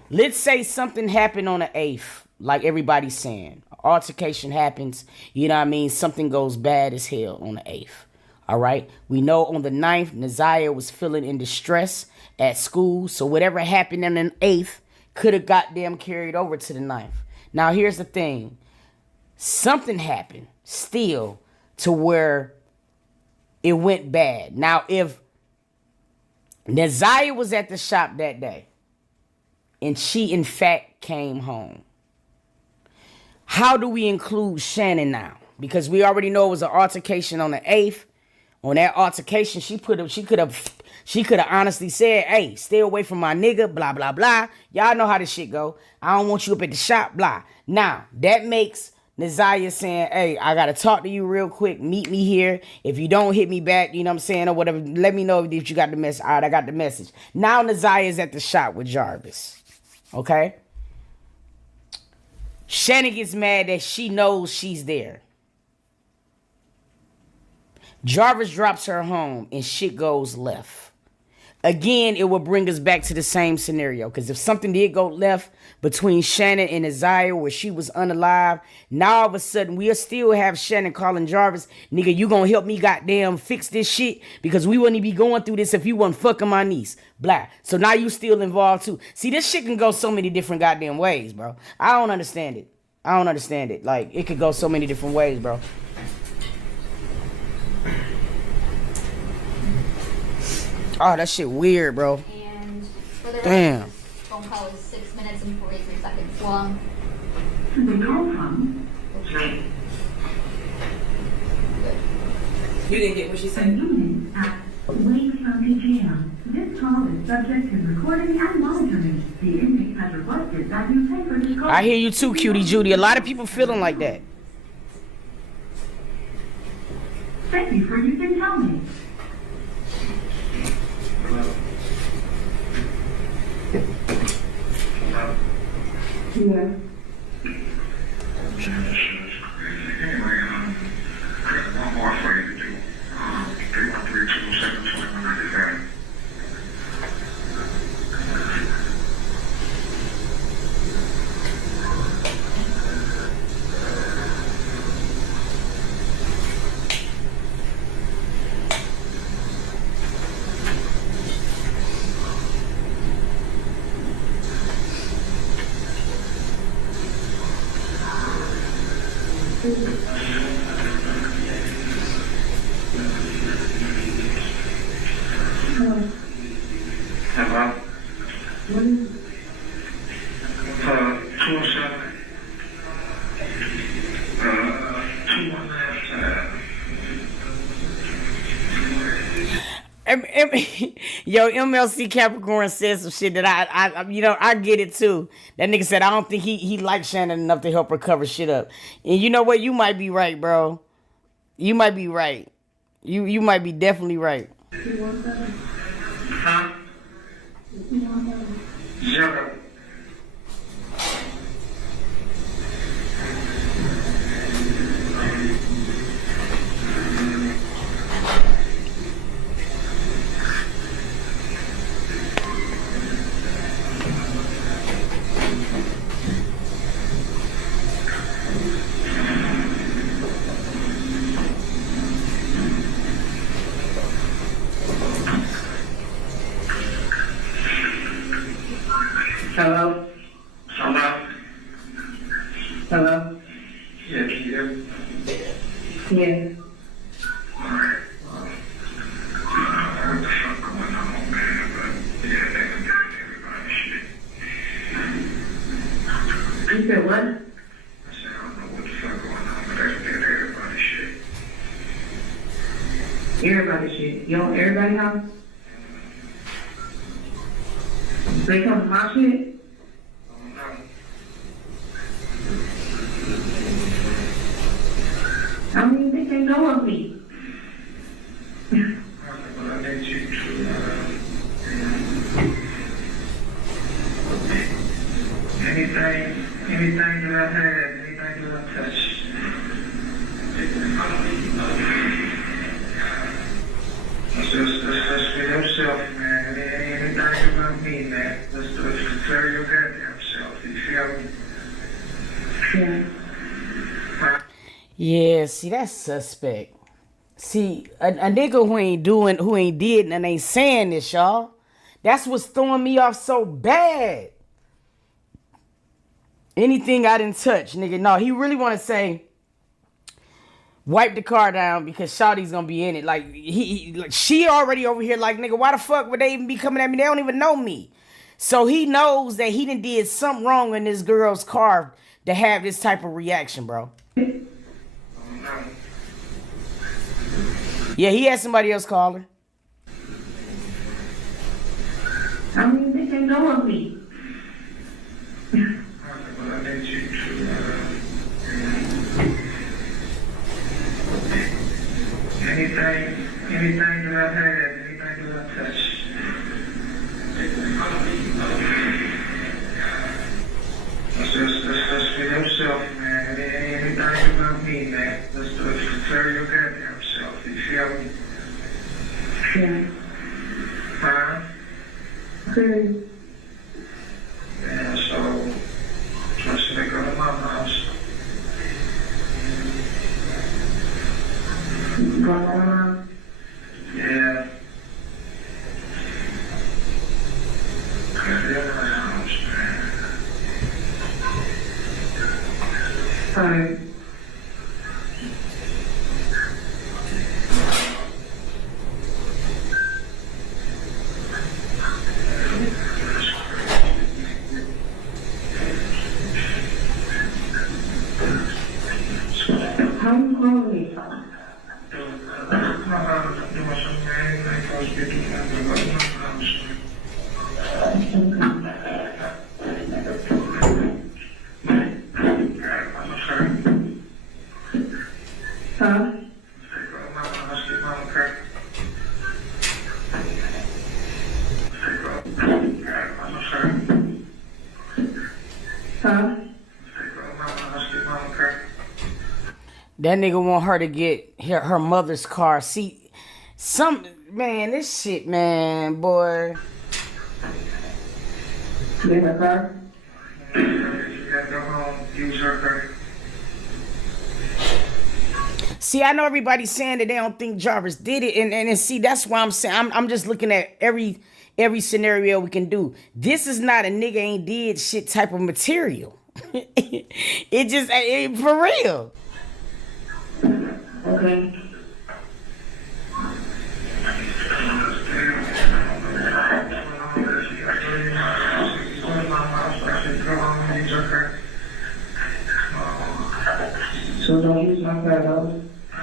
Let's say something happened on the 8th, like everybody's saying. Altercation happens, you know what I mean? Something goes bad as hell on the 8th. All right? We know on the 9th, Nazia was feeling in distress at school. So whatever happened on the 8th could have goddamn carried over to the 9th. Now, here's the thing. Something happened still to where it went bad. Now, if Nazia was at the shop that day and she, in fact, came home, how do we include Shannon now? Because we already know it was an altercation on the 8th. On that altercation, she could have honestly said, hey, stay away from my nigga, blah, blah, blah. Y'all know how this shit go. I don't want you up at the shop, blah. Now, that makes Nazia saying, hey, I got to talk to you real quick. Meet me here. If you don't hit me back, you know what I'm saying, or whatever, let me know if you got the message. All right, I got the message. Now Nazia is at the shop with Jarvis. Okay? Shannon gets mad that she knows she's there. Jarvis drops her home and shit goes left. Again, it will bring us back to the same scenario. Because if something did go left between Shannon and Nazia where she was unalive, now all of a sudden we'll still have Shannon calling Jarvis, nigga, you gonna help me goddamn fix this shit? Because we wouldn't be going through this if you wasn't fucking my niece. Blah. So now you still involved too. See, this shit can go so many different goddamn ways, bro. I don't understand it. Like, it could go so many different ways, bro. Oh, that shit weird, bro. And for the Damn. rest, this phone call is 6 minutes and 43 seconds long. The call from You didn't get what she a said? unit at Wake County Jail. This call is subject to recording and monitoring. The inmate has requested that you pay for this call. I hear you too, Cutie Judy. A lot of people feeling like that. Thank you for using Tell Me. Yeah. Anyway, I got one more for you to do. 313-207-2195. Hello? 207. 219. Yo, MLC Capricorn said some shit that I get it too. That nigga said I don't think he likes Shannon enough to help her cover shit up. And you know what? You might be right, bro. You might be right. You might be definitely right. Huh? 0. Yeah, can you hear me? Yeah. Alright. What the fuck going on, man? But yeah, they can get everybody shit. You said what? I said, I don't know what the fuck going on, but they can get everybody shit. Everybody shit. You on everybody's house? They come to my shit? I mean, they can't go on me. But I need you to, anything that I had, anything that I touched, let's be yourself, man. Anything about me, man. Let's declare your goddamn self. You feel me? Yeah. Yeah, see, that's suspect. See, a nigga who ain't did and ain't saying this, y'all. That's what's throwing me off so bad. Anything I didn't touch, nigga. No, he really want to say, wipe the car down because Shawty's gonna be in it. Like, she already over here like, nigga, why the fuck would they even be coming at me? They don't even know me. So he knows that he done did something wrong in this girl's car to have this type of reaction, bro. Yeah, he had somebody else call her. I mean, they can't go on me. But I need you to, anything that I had, anything that I touched, let's be yourself, man. Anything about me, man. Let's declare your goddamn self. You feel me? Yeah. Huh? Okay. Yeah, so, trust me, go to my house. Yeah. Go to my house, man. Alright. How you calling me from? Huh? Huh? That nigga want her to get her mother's car. See, man, this shit, man, boy. You in her car? See, I know everybody's saying that they don't think Jarvis did it, and see, that's why I'm saying I'm just looking at every scenario we can do. This is not a nigga ain't did shit type of material. It for real. Okay. So don't use my car though. I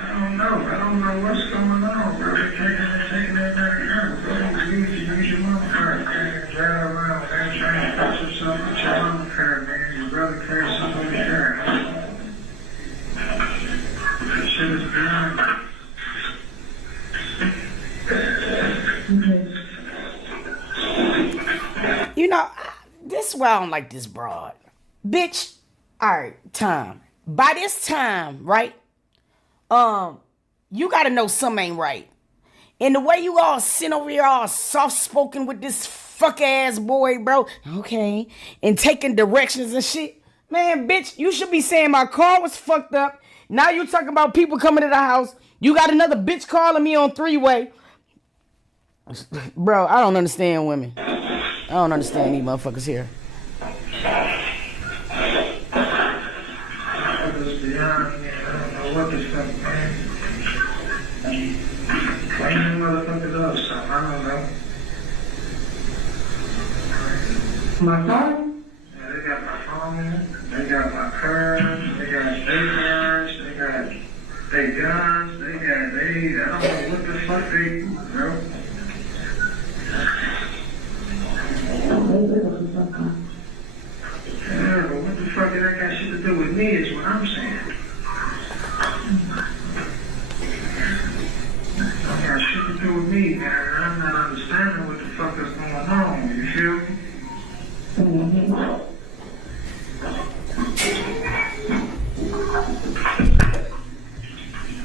don't know what's going on, bro. Taking that car, bro. Use your mama car, man. Drive around, man. Trying to fix yourself with your mama car, man. Your brother carries somebody's car. That shit is beyond. You know, this is why I don't like this broad. Bitch, alright, time. By this time, right? You gotta know something ain't right. And the way you all sit over here all soft-spoken with this fuck-ass boy, bro. Okay. And taking directions and shit. Man, bitch, you should be saying my car was fucked up. Now you talking about people coming to the house. You got another bitch calling me on three-way. Bro, I don't understand women. I don't understand these motherfuckers here. down here. I don't know what the fuck, man. Clean them motherfuckers up, so I don't know. My phone? Yeah, they got my phone, they got my purse, they got their purse, they got their guns, I don't know what the fuck they do, bro. Yeah, but what the fuck did that got shit to do with me is what I'm saying. That got shit to do with me, man. I'm not understanding what the fuck is going on, you feel me?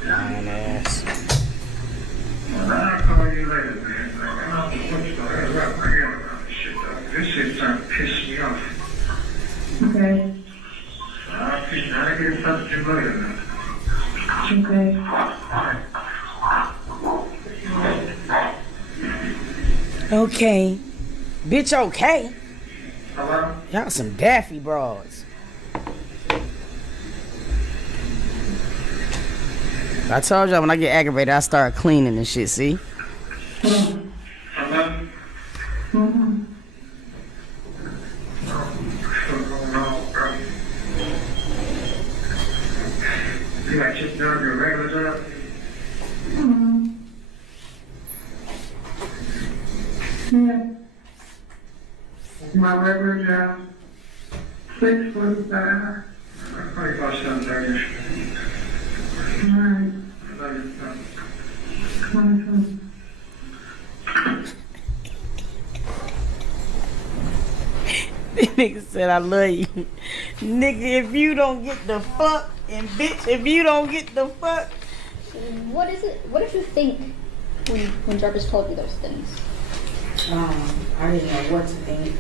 Lying ass. Well, I'll call you later, man. Like, I don't know what's the hell up my head around this shit, though. This shit's starting to piss me off. Okay. I'll get in touch with you later, man. Okay. Bitch, okay. Hello? Y'all some daffy broads. I told y'all when I get aggravated, I start cleaning and shit, see? Hello? You got just done your regular job? Yeah. My regular job? 6:45. I probably about 7:30. Alright. This nigga said I love you. Nigga, if you don't get the fuck, and bitch, if you don't get the fuck. What is it? What did you think when Jarvis told you those things? I didn't know what to think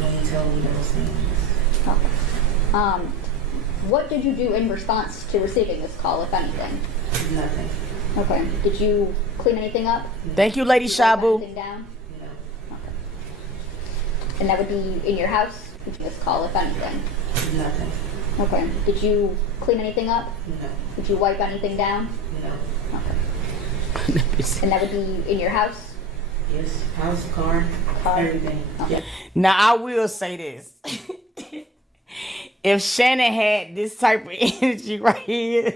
when he told me those things. Okay. What did you do in response to receiving this call, if anything? Nothing. Okay. Did you clean anything up? Thank you, Lady Did you write Shabu. anything down? No. Okay. And that would be in your house? Did you this call, if anything? Nothing. Okay. Did you clean anything up? No. Did you wipe anything down? No. Okay. And that would be in your house? Yes. House, car, everything. Okay. Now, I will say this. If Shannon had this type of energy right here,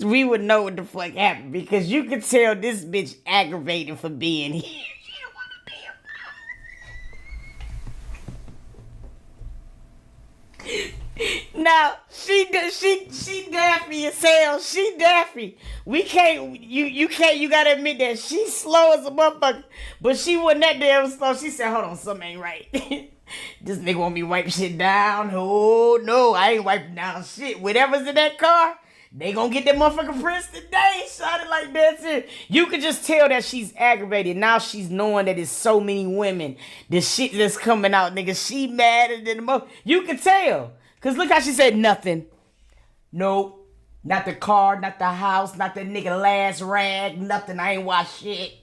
we would know what the fuck happened. Because you could tell this bitch aggravated for being here. She don't want to be around. Now, she daffy as hell. She daffy. We can't, you gotta admit that she's slow as a motherfucker. But she wasn't that damn slow. She said, hold on, something ain't right. This nigga want me to wipe shit down. Oh, no, I ain't wiping down shit. Whatever's in that car, they gonna get that motherfucking prince today. Shot it like that too. You could just tell that she's aggravated. Now she's knowing that there's so many women. The shit that's coming out, nigga. She madder than the mother. You can tell. Cause look how she said nothing. Nope. Not the car, not the house, not the nigga last rag, nothing. I ain't watched shit.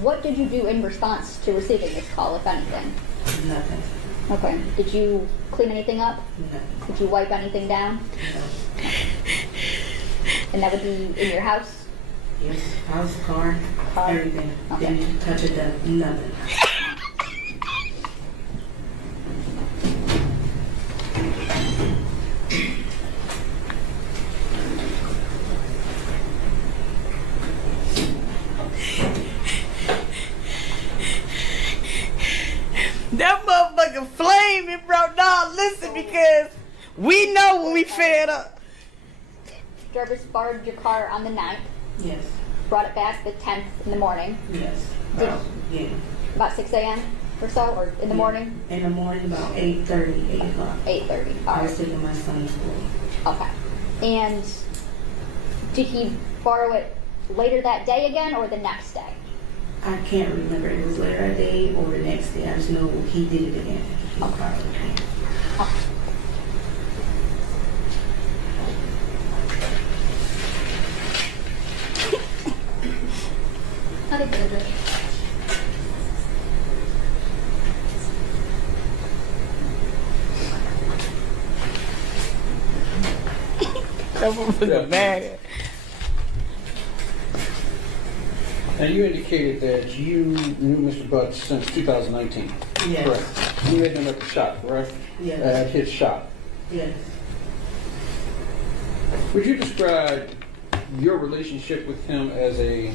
What did you do in response to receiving this call, if anything? Nothing. Okay. Did you clean anything up? No. Did you wipe anything down? No. And that would be in your house? Yes. House, car, everything. Okay. Didn't touch it, nothing. That motherfucking flaming, bro. No, listen, because we know when we fed up. Jarvis borrowed your car on the 9th, Yes. brought it back the 10th in the morning, Yes. Did- Yeah. about 6 a.m. or so, or in the morning? In the morning, about 8:30, 8 o'clock. 8:30. All I right. was taking my son to school. Okay. And did he borrow it later that day again, or the next day? I can't remember if it was later that day or the next day. I just know he did it again. He borrowed it again. Okay. I think that's it. That motherfucker bad. And you indicated that you knew Mr. Butts since 2019. Yes. Correct. You met him at the shop, correct? Yes. At his shop. Yes. Would you describe your relationship with him as a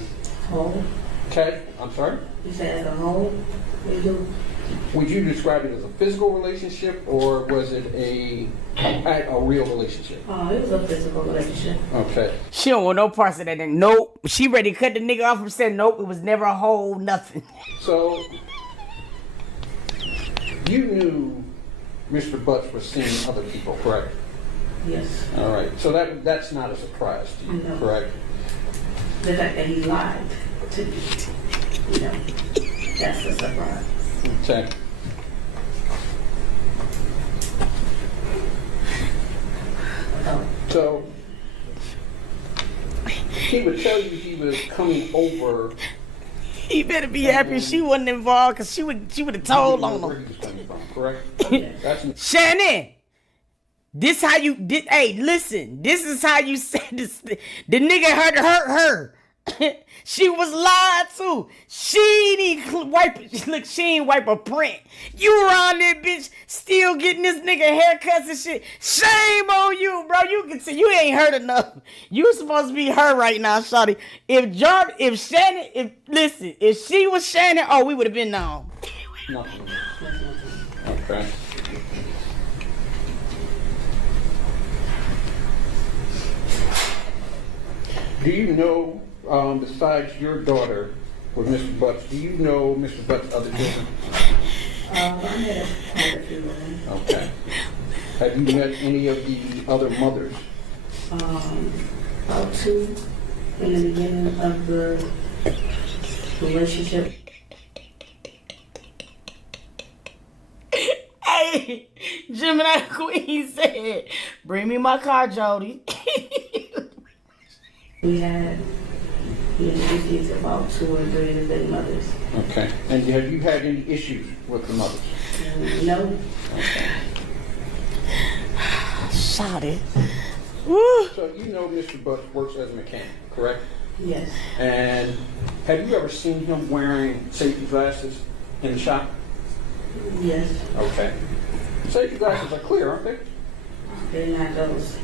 Whole. I'm sorry? You said as a whole? We do. Would you describe it as a physical relationship, or was it a real relationship? Oh, it was a physical relationship. Okay. She don't want no parts of that. Nope. She ready to cut the nigga off and said nope. It was never a whole nothing. So, you knew Mr. Butts was seeing other people, correct? Yes. All right. So that's not a surprise to you, No. correct? The fact that he lied to me, that's a surprise. Okay. Oh, So, he would tell you he was coming over. He better be happy she wasn't involved, because she would have told on where him. he was coming from, correct? That's Shannon, this how you did. Hey, listen, this is how you said this. The nigga hurt her. She was lied to. She didn't wipe. Look, she ain't wipe a print. You around there, bitch, still getting this nigga haircuts and shit. Shame on you, bro. You can see you ain't hurt enough. You supposed to be her right now, shawty. If she was Shannon, oh, we would have been known. nothing. Okay. Do you know, besides your daughter with Mr. Butts, do you know Mr. Butts' other children? I had quite a few women. Okay. Have you met any of the other mothers? About two in the beginning of the relationship. Hey, Gemini Queen said, bring me my car, Jody. We had issues about 2 or 3 of the mothers. Okay. And have you had any issues with the mothers? No. Okay. Shot it. Woo. So you know Mr. Butts works as a mechanic, correct? Yes. And have you ever seen him wearing safety glasses in the shop? Yes. Okay. Safety glasses are clear, aren't they? They're not those.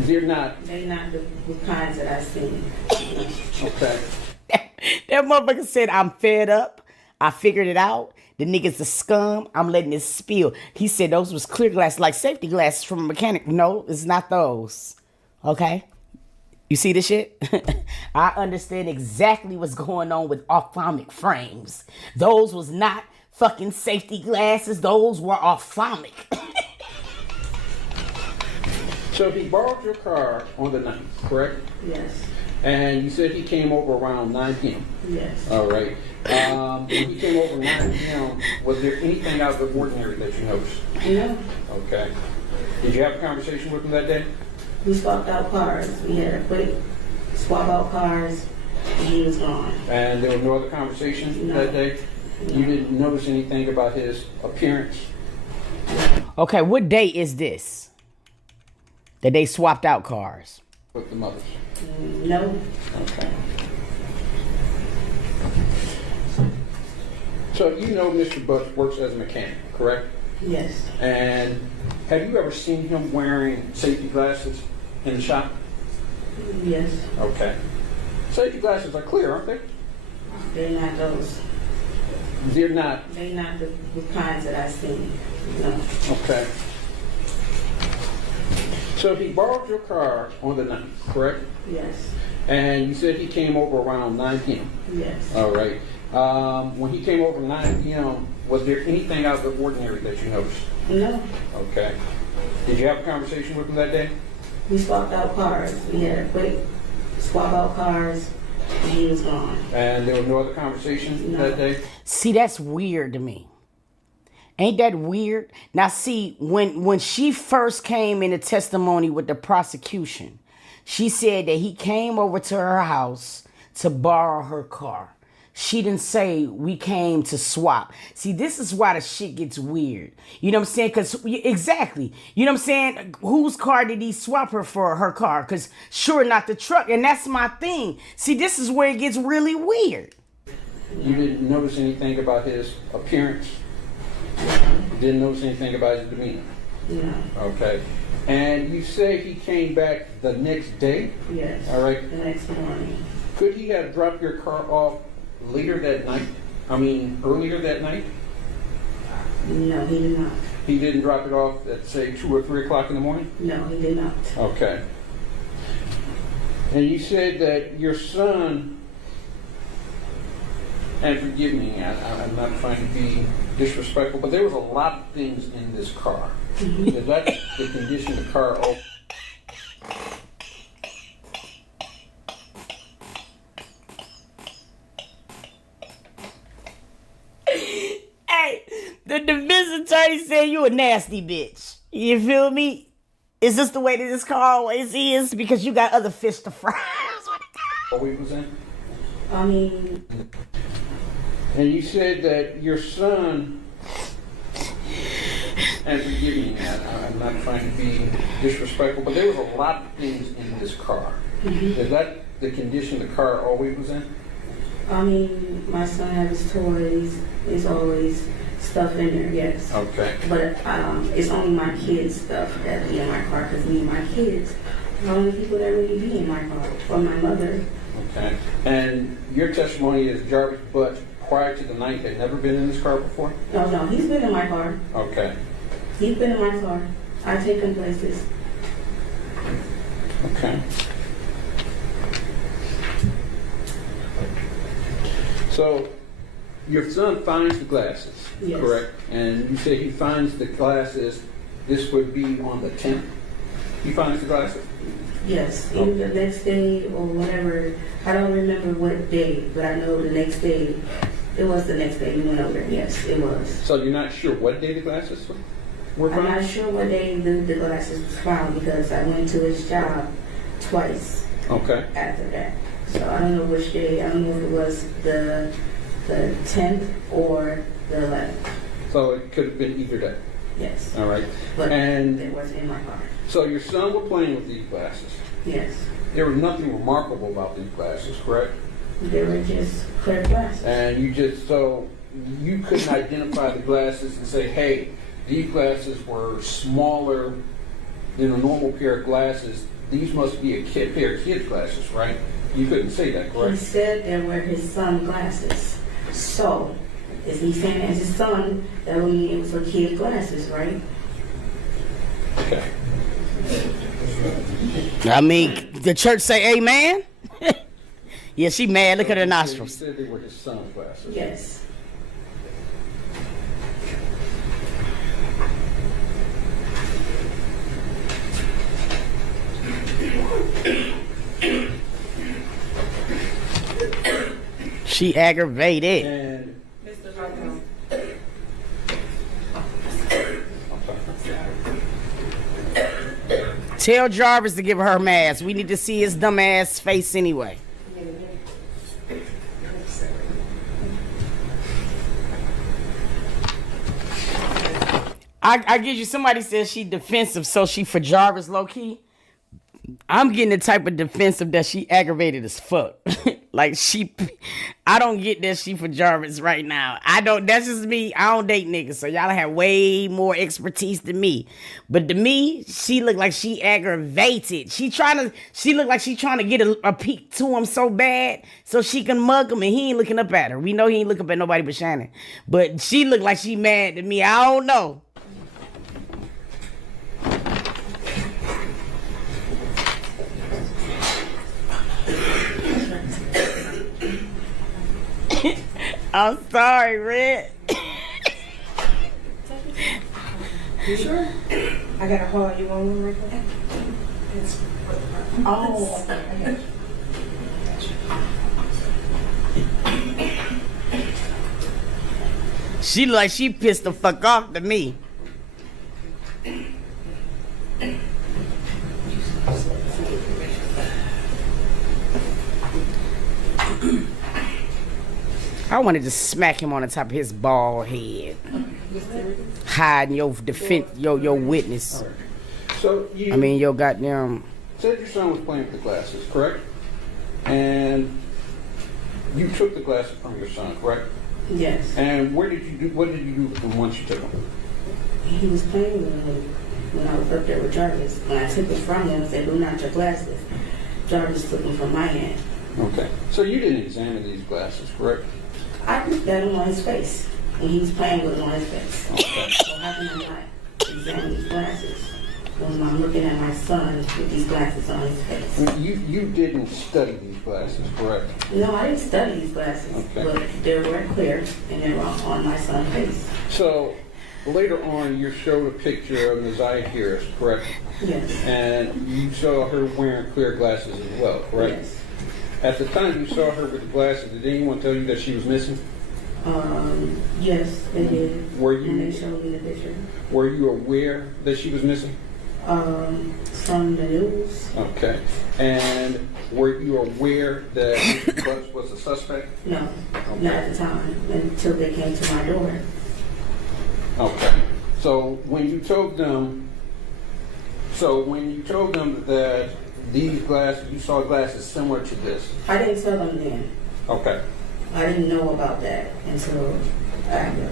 They're not. They're not the kinds that I've seen. Okay. That motherfucker said, I'm fed up. I figured it out. The nigga's a scum. I'm letting it spill. He said those was clear glasses, like safety glasses from a mechanic. No, it's not those. Okay? You see this shit? I understand exactly what's going on with ophthalmic frames. Those was not fucking safety glasses. Those were ophthalmic. So he borrowed your car on the 9th, correct? Yes. And you said he came over around 9 p.m. Yes. All right. When he came over 9 p.m., was there anything out of the ordinary that you noticed? No. Okay. Did you have a conversation with him that day? We swapped out cars. We had a quick swap out cars, and he was gone. And there was no other conversation No. that day? You didn't notice anything about his appearance? Okay, what day is this? That they swapped out cars. With the mothers? No. Okay. So you know Mr. Butts works as a mechanic, correct? Yes. And have you ever seen him wearing safety glasses in the shop? Yes. Okay. Safety glasses are clear, aren't they? They're not those. They're not. They're not the kinds that I've seen. No. Okay. So he borrowed your car on the 9th, correct? Yes. And you said he came over around 9 p.m. Yes. All right. When he came over 9 p.m., was there anything out of the ordinary that you noticed? No. Okay. Did you have a conversation with him that day? We swapped out cars. We had a quick swap out cars, and he was gone. And there was no other conversation No. that day? See, that's weird to me. Ain't that weird? Now, see, when she first came into testimony with the prosecution, she said that he came over to her house to borrow her car. she didn't say we came to swap. See, this is why the shit gets weird. You know what I'm saying? Because exactly. You know what I'm saying? Whose car did he swap her for? Her car? Because sure, not the truck. And that's my thing. See, this is where it gets really weird. You didn't notice anything about his appearance? You didn't notice anything about his demeanor? No. Okay. And you say he came back the next day? Yes. All right. The next morning. Could he have dropped your car off later that night? I mean, earlier that night? No, he did not. He didn't drop it off at, say, 2 or 3 o'clock in the morning? No, he did not. Okay. And you said that your son, and forgive me, I'm not trying to be disrespectful, but there was a lot of things in this car. Is that the condition of the car? Oh. Hey, the defense attorney said you a nasty bitch. You feel me? Is this the way that this car always is? Because you got other fish to fry. What we was in? I mean, And you said that your son, and forgive me, I'm not trying to be disrespectful, but there was a lot of things in this car. Is that the condition the car always was in? I mean, my son has his toys. There's always stuff in there, yes. Okay. But it's only my kids' stuff that be in my car because me and my kids are the only people that really be in my car, or my mother. Okay. And your testimony is Jarvis Butch, prior to the night, had never been in this car before? No, he's been in my car. Okay. He's been in my car. I take him places. Okay. So, your son finds the glasses, Yes. correct? And you say he finds the glasses, this would be on the 10th? He finds the glasses? Yes, either the next day or whatever. I don't remember what day, but I know the next day. It was the next day we went over there. Yes, it was. So you're not sure what day the glasses were I'm found? not sure what day the glasses was found because I went to his job twice Okay. after that. So I don't know which day. I don't know if it was the 10th or the 11th. So it could have been either day. Yes. All right. But And it wasn't in my car. so your son was playing with these glasses. Yes. There was nothing remarkable about these glasses, correct? They were just clear glasses. And so you couldn't identify the glasses and say, hey, these glasses were smaller than a normal pair of glasses. These must be a pair of kids' glasses, right? You couldn't say that, He correct? said they were his son's glasses. So, is he saying as his son, that would mean it was for kid glasses, right? Okay. I mean, the church say amen? Yeah, she mad. Look at her He nostrils. said they were his son's glasses. Yes. She aggravated. And Mr. Jarvis. Tell Jarvis to give her her mask. We need to see his dumb ass face anyway. I get you. Somebody says she defensive, so she for Jarvis low key. I'm getting the type of defensive that she aggravated as fuck. Like I don't get that she for Jarvis right now. I don't. That's just me. I don't date niggas, so y'all have way more expertise than me. But to me, she look like she aggravated. She look like she trying to get a peek to him so bad so she can mug him, and he ain't looking up at her. We know he ain't looking up at nobody but Shannon. But she look like she mad to me. I don't know. I'm sorry, Red. You sure? I gotta hold you on one real quick. Oh, okay. She look like she pissed the fuck off to me. I wanted to smack him on the top of his bald head, hiding your defense, your witness. All right. So you I mean, your goddamn. said your son was playing with the glasses, correct? And you took the glasses from your son, correct? Yes. And what did you do with them once you took them? He was playing with them when I was up there with Jarvis. When I took it from him and said, "Do not your glasses," Jarvis took them from my hand. Okay. So you didn't examine these glasses, correct? I looked at him on his face when he was playing with them on his face. Okay. So how can I not examine these glasses when I'm looking at my son with these glasses on his face? You didn't study these glasses, correct? No, I didn't study these glasses, Okay. but they were clear and they were on my son's face. So later on, you showed a picture of Naziah Harris, correct? Yes. And you saw her wearing clear glasses as well, correct? Yes. At the time you saw her with the glasses, did anyone tell you that she was missing? Yes, they did. Were When they you showed me the picture. were you aware that she was missing? From the news. Okay. And were you aware that Mr. Butts was a suspect? No, not at the time until they came to my door. Okay. So when you told them that these glasses, you saw glasses similar to this. I didn't tell them then. Okay. I didn't know about that until after.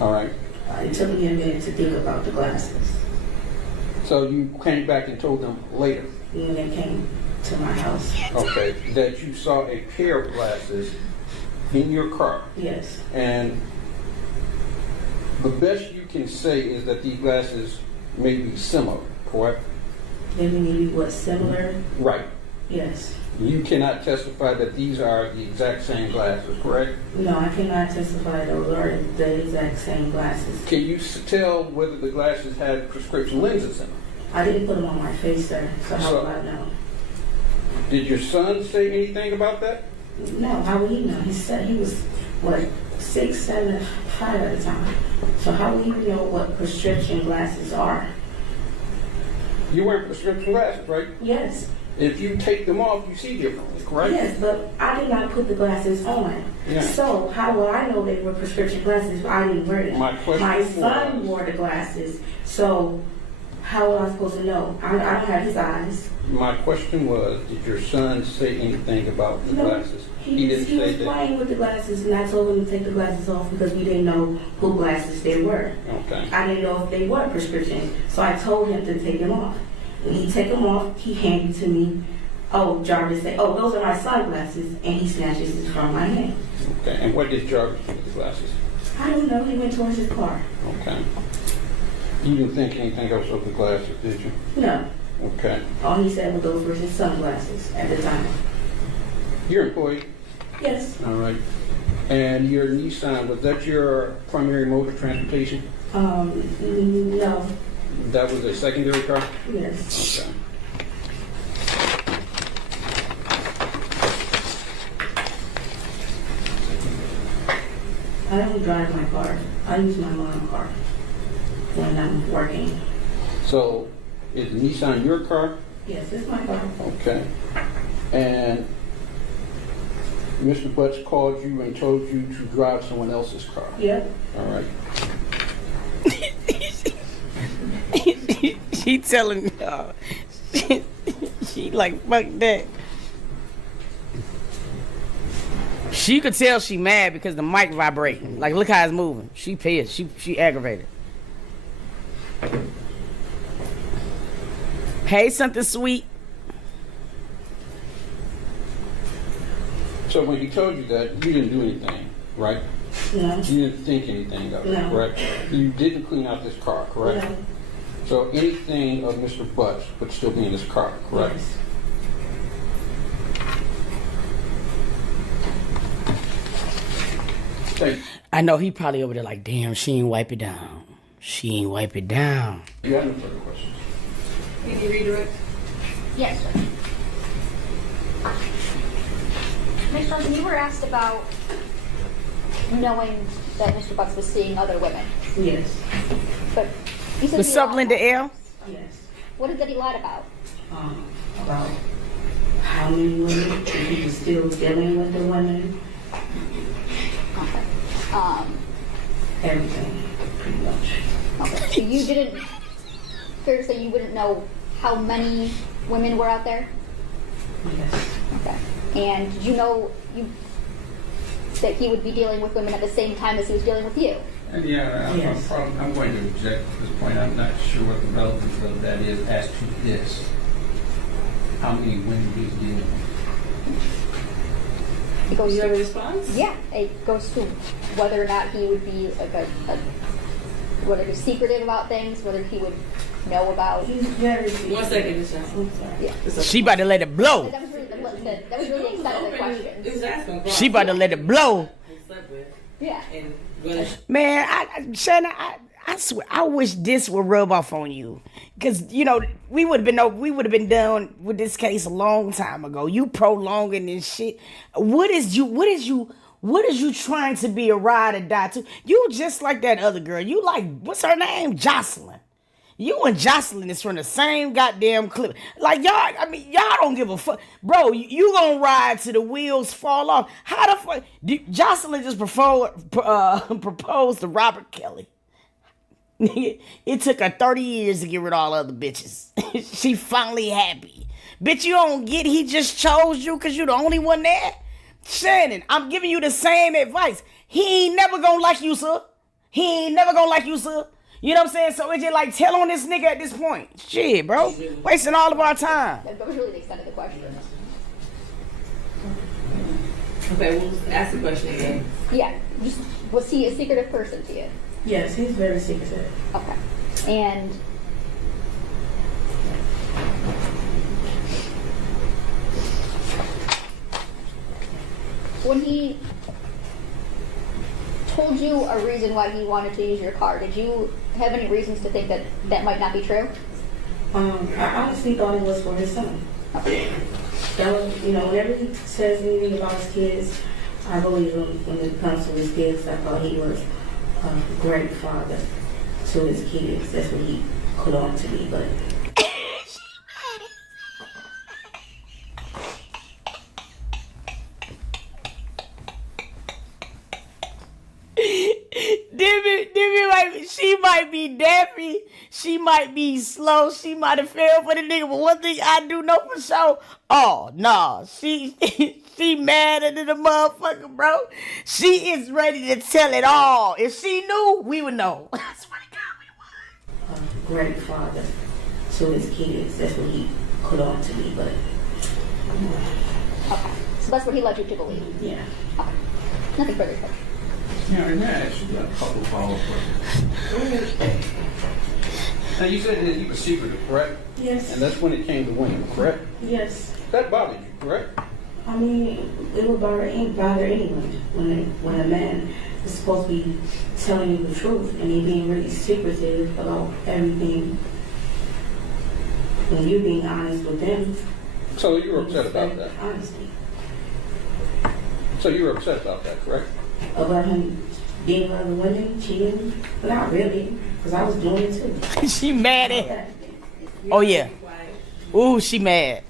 All right. It took me a minute to think about the glasses So you came back and told them later. when they came to my house. Okay. That you saw a pair of glasses in your car. Yes. And the best you can say is that these glasses may be similar, correct? Maybe what, similar? Right. Yes. You cannot testify that these are the exact same glasses, correct? No, I cannot testify those are the exact same glasses. Can you tell whether the glasses had prescription lenses in them? I didn't put them on my face, sir, so how So- would I know? Did your son say anything about that? No, how would he know? He said he was, what, 6, 7, 5 at the time. So how would he know what prescription glasses are? You wear prescription glasses, right? Yes. If you take them off, you see differently, correct? Yes, but I did not put the glasses on. Yeah. So how will I know they were prescription glasses if I didn't wear them? My question son was- wore the glasses, so how am I supposed to know? I don't have his eyes. My question was, did your son say anything about the No, glasses? He was playing with the glasses, and I told him to take the glasses off because we didn't know who glasses they were. Okay. I didn't know if they were prescription, so I told him to take them off. When he take them off, he handed to me. Oh, Jarvis said, "Oh, those are my sunglasses," and he snatches it from my hand. Okay. And what did Jarvis do with the glasses? I don't know. He went towards his car. Okay. You didn't think anything else of the glasses, did you? No, Okay. all he said was those were his sunglasses at the time. You're employed? Yes. All right. And your Nissan, was that your primary mode of transportation? No. That was a secondary car? Yes. Okay. I don't drive my car. I use my mom's car when I'm working. So, is Nissan your car? Yes, it's my car. Okay. And Mr. Butts called you and told you to drive someone else's car? Yep. All right. She telling she like, fuck that. She could tell she mad because the mic vibrating. Like, look how it's moving. She pissed. She aggravated. Hey, something sweet. So when he told you that, you didn't do anything, right? No. You didn't think anything of it, No. correct? You didn't clean out this car, correct? No. So anything of Mr. Butts would still be in this car, correct? Yes. Hey, I know he probably over there like, damn, she ain't wipe it down. She ain't wipe it down. you have no further questions? Can you redirect? Yes, sir. Ms. Johnson, you were asked about knowing that Mr. Butts was seeing other women, Yes. but you said What's he up, lied Linda about- L? Yes. What is that he lied about? About how many women, if he was still dealing with the women. Everything, pretty much. Okay. So you didn't, fair to say you wouldn't know how many women were out there? Yes. Okay. And did you know that he would be dealing with women at the same time as he was dealing with you? And yeah, Yes. I'm going to object at this point. I'm not sure what the relevance of that is as to this. How many women he's dealing with. It goes You have a to, response? yeah, it goes to whether or not he would be like whether he's secretive about things, whether he would know about. He's very. 1 second, Ms. Johnson. I'm sorry. Yeah. She about to let it blow. That was really the extent of the question. It was asking. She about to let it blow. Yeah. And gonna Man, Shannon, I swear, I wish this would rub off on you, because we would have been done with this case a long time ago. You prolonging this shit. What is you trying to be a ride or die to? You just like that other girl. You like, what's her name? Jocelyn. You and Jocelyn is from the same goddamn clip. Like, y'all don't give a fuck. Bro, you gonna ride till the wheels fall off. How the fuck? Jocelyn just proposed to Robert Kelly. It took her 30 years to get rid of all other bitches. She finally happy. Bitch, you don't get he just chose you because you the only one there? Shannon, I'm giving you the same advice. He ain't never gonna like you, sir. He ain't never gonna like you, sir. You know what I'm saying? So it's just like, tell on this nigga at this point. Shit, bro. Wasting all of our time. That was really the extent of the question. Okay, we'll ask the question again. Yeah. Just, was he a secretive person to you? Yes, he's very secretive. Okay. And when he told you a reason why he wanted to use your car, did you have any reasons to think that that might not be true? I honestly thought it was for his son. That was, whenever he says anything about his kids, I believe him. When it comes to his kids, I thought he was a great father to his kids. That's what he put on to me, but. She might be daffy, she might be slow, she might have failed for the nigga, but one thing I do know for sure, oh, no, she madder than a motherfucker, bro. She is ready to tell it all. If she knew, we would know. I swear to God, we would. Great father to his kids. That's what he put on to me, but. Okay. So that's what he led you to believe? Yeah. Okay. Nothing further. Now, let me ask you a couple follow-up questions. Now, you said that he was secretive, correct? Yes. And that's when it came to women, correct? Yes. That bothered you, correct? I mean, it would bother anyone when a man is supposed to be telling you the truth and he being really secretive about everything. When you're being honest with them. So you were upset about that? Honesty. So you were upset about that, correct? About him being with other women, cheating? But not really, because I was doing it too. She mad at. Oh, yeah. Ooh, she mad.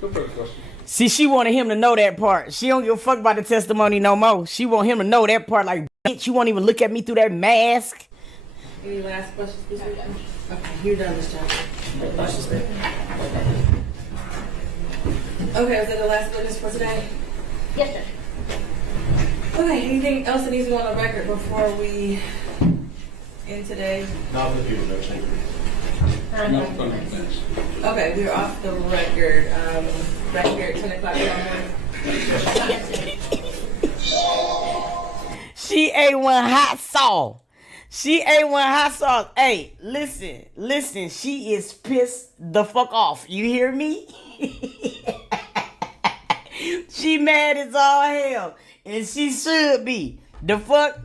No further question. See, she wanted him to know that part. She don't give a fuck about the testimony no more. She want him to know that part. Like, bitch, you won't even look at me through that mask. Any last questions, please? Okay, you're done, Ms. Johnson. Okay, is that the last witness for today? Yes, sir. Okay, anything else that needs to go on the record before we end today? No, from the fence. Okay, we're off the record. Back here at 10 o'clock in the morning. She A1 hot sauce. She A1 hot sauce. Hey, listen. She is pissed the fuck off. You hear me? She mad as all hell. And she should be. The fuck?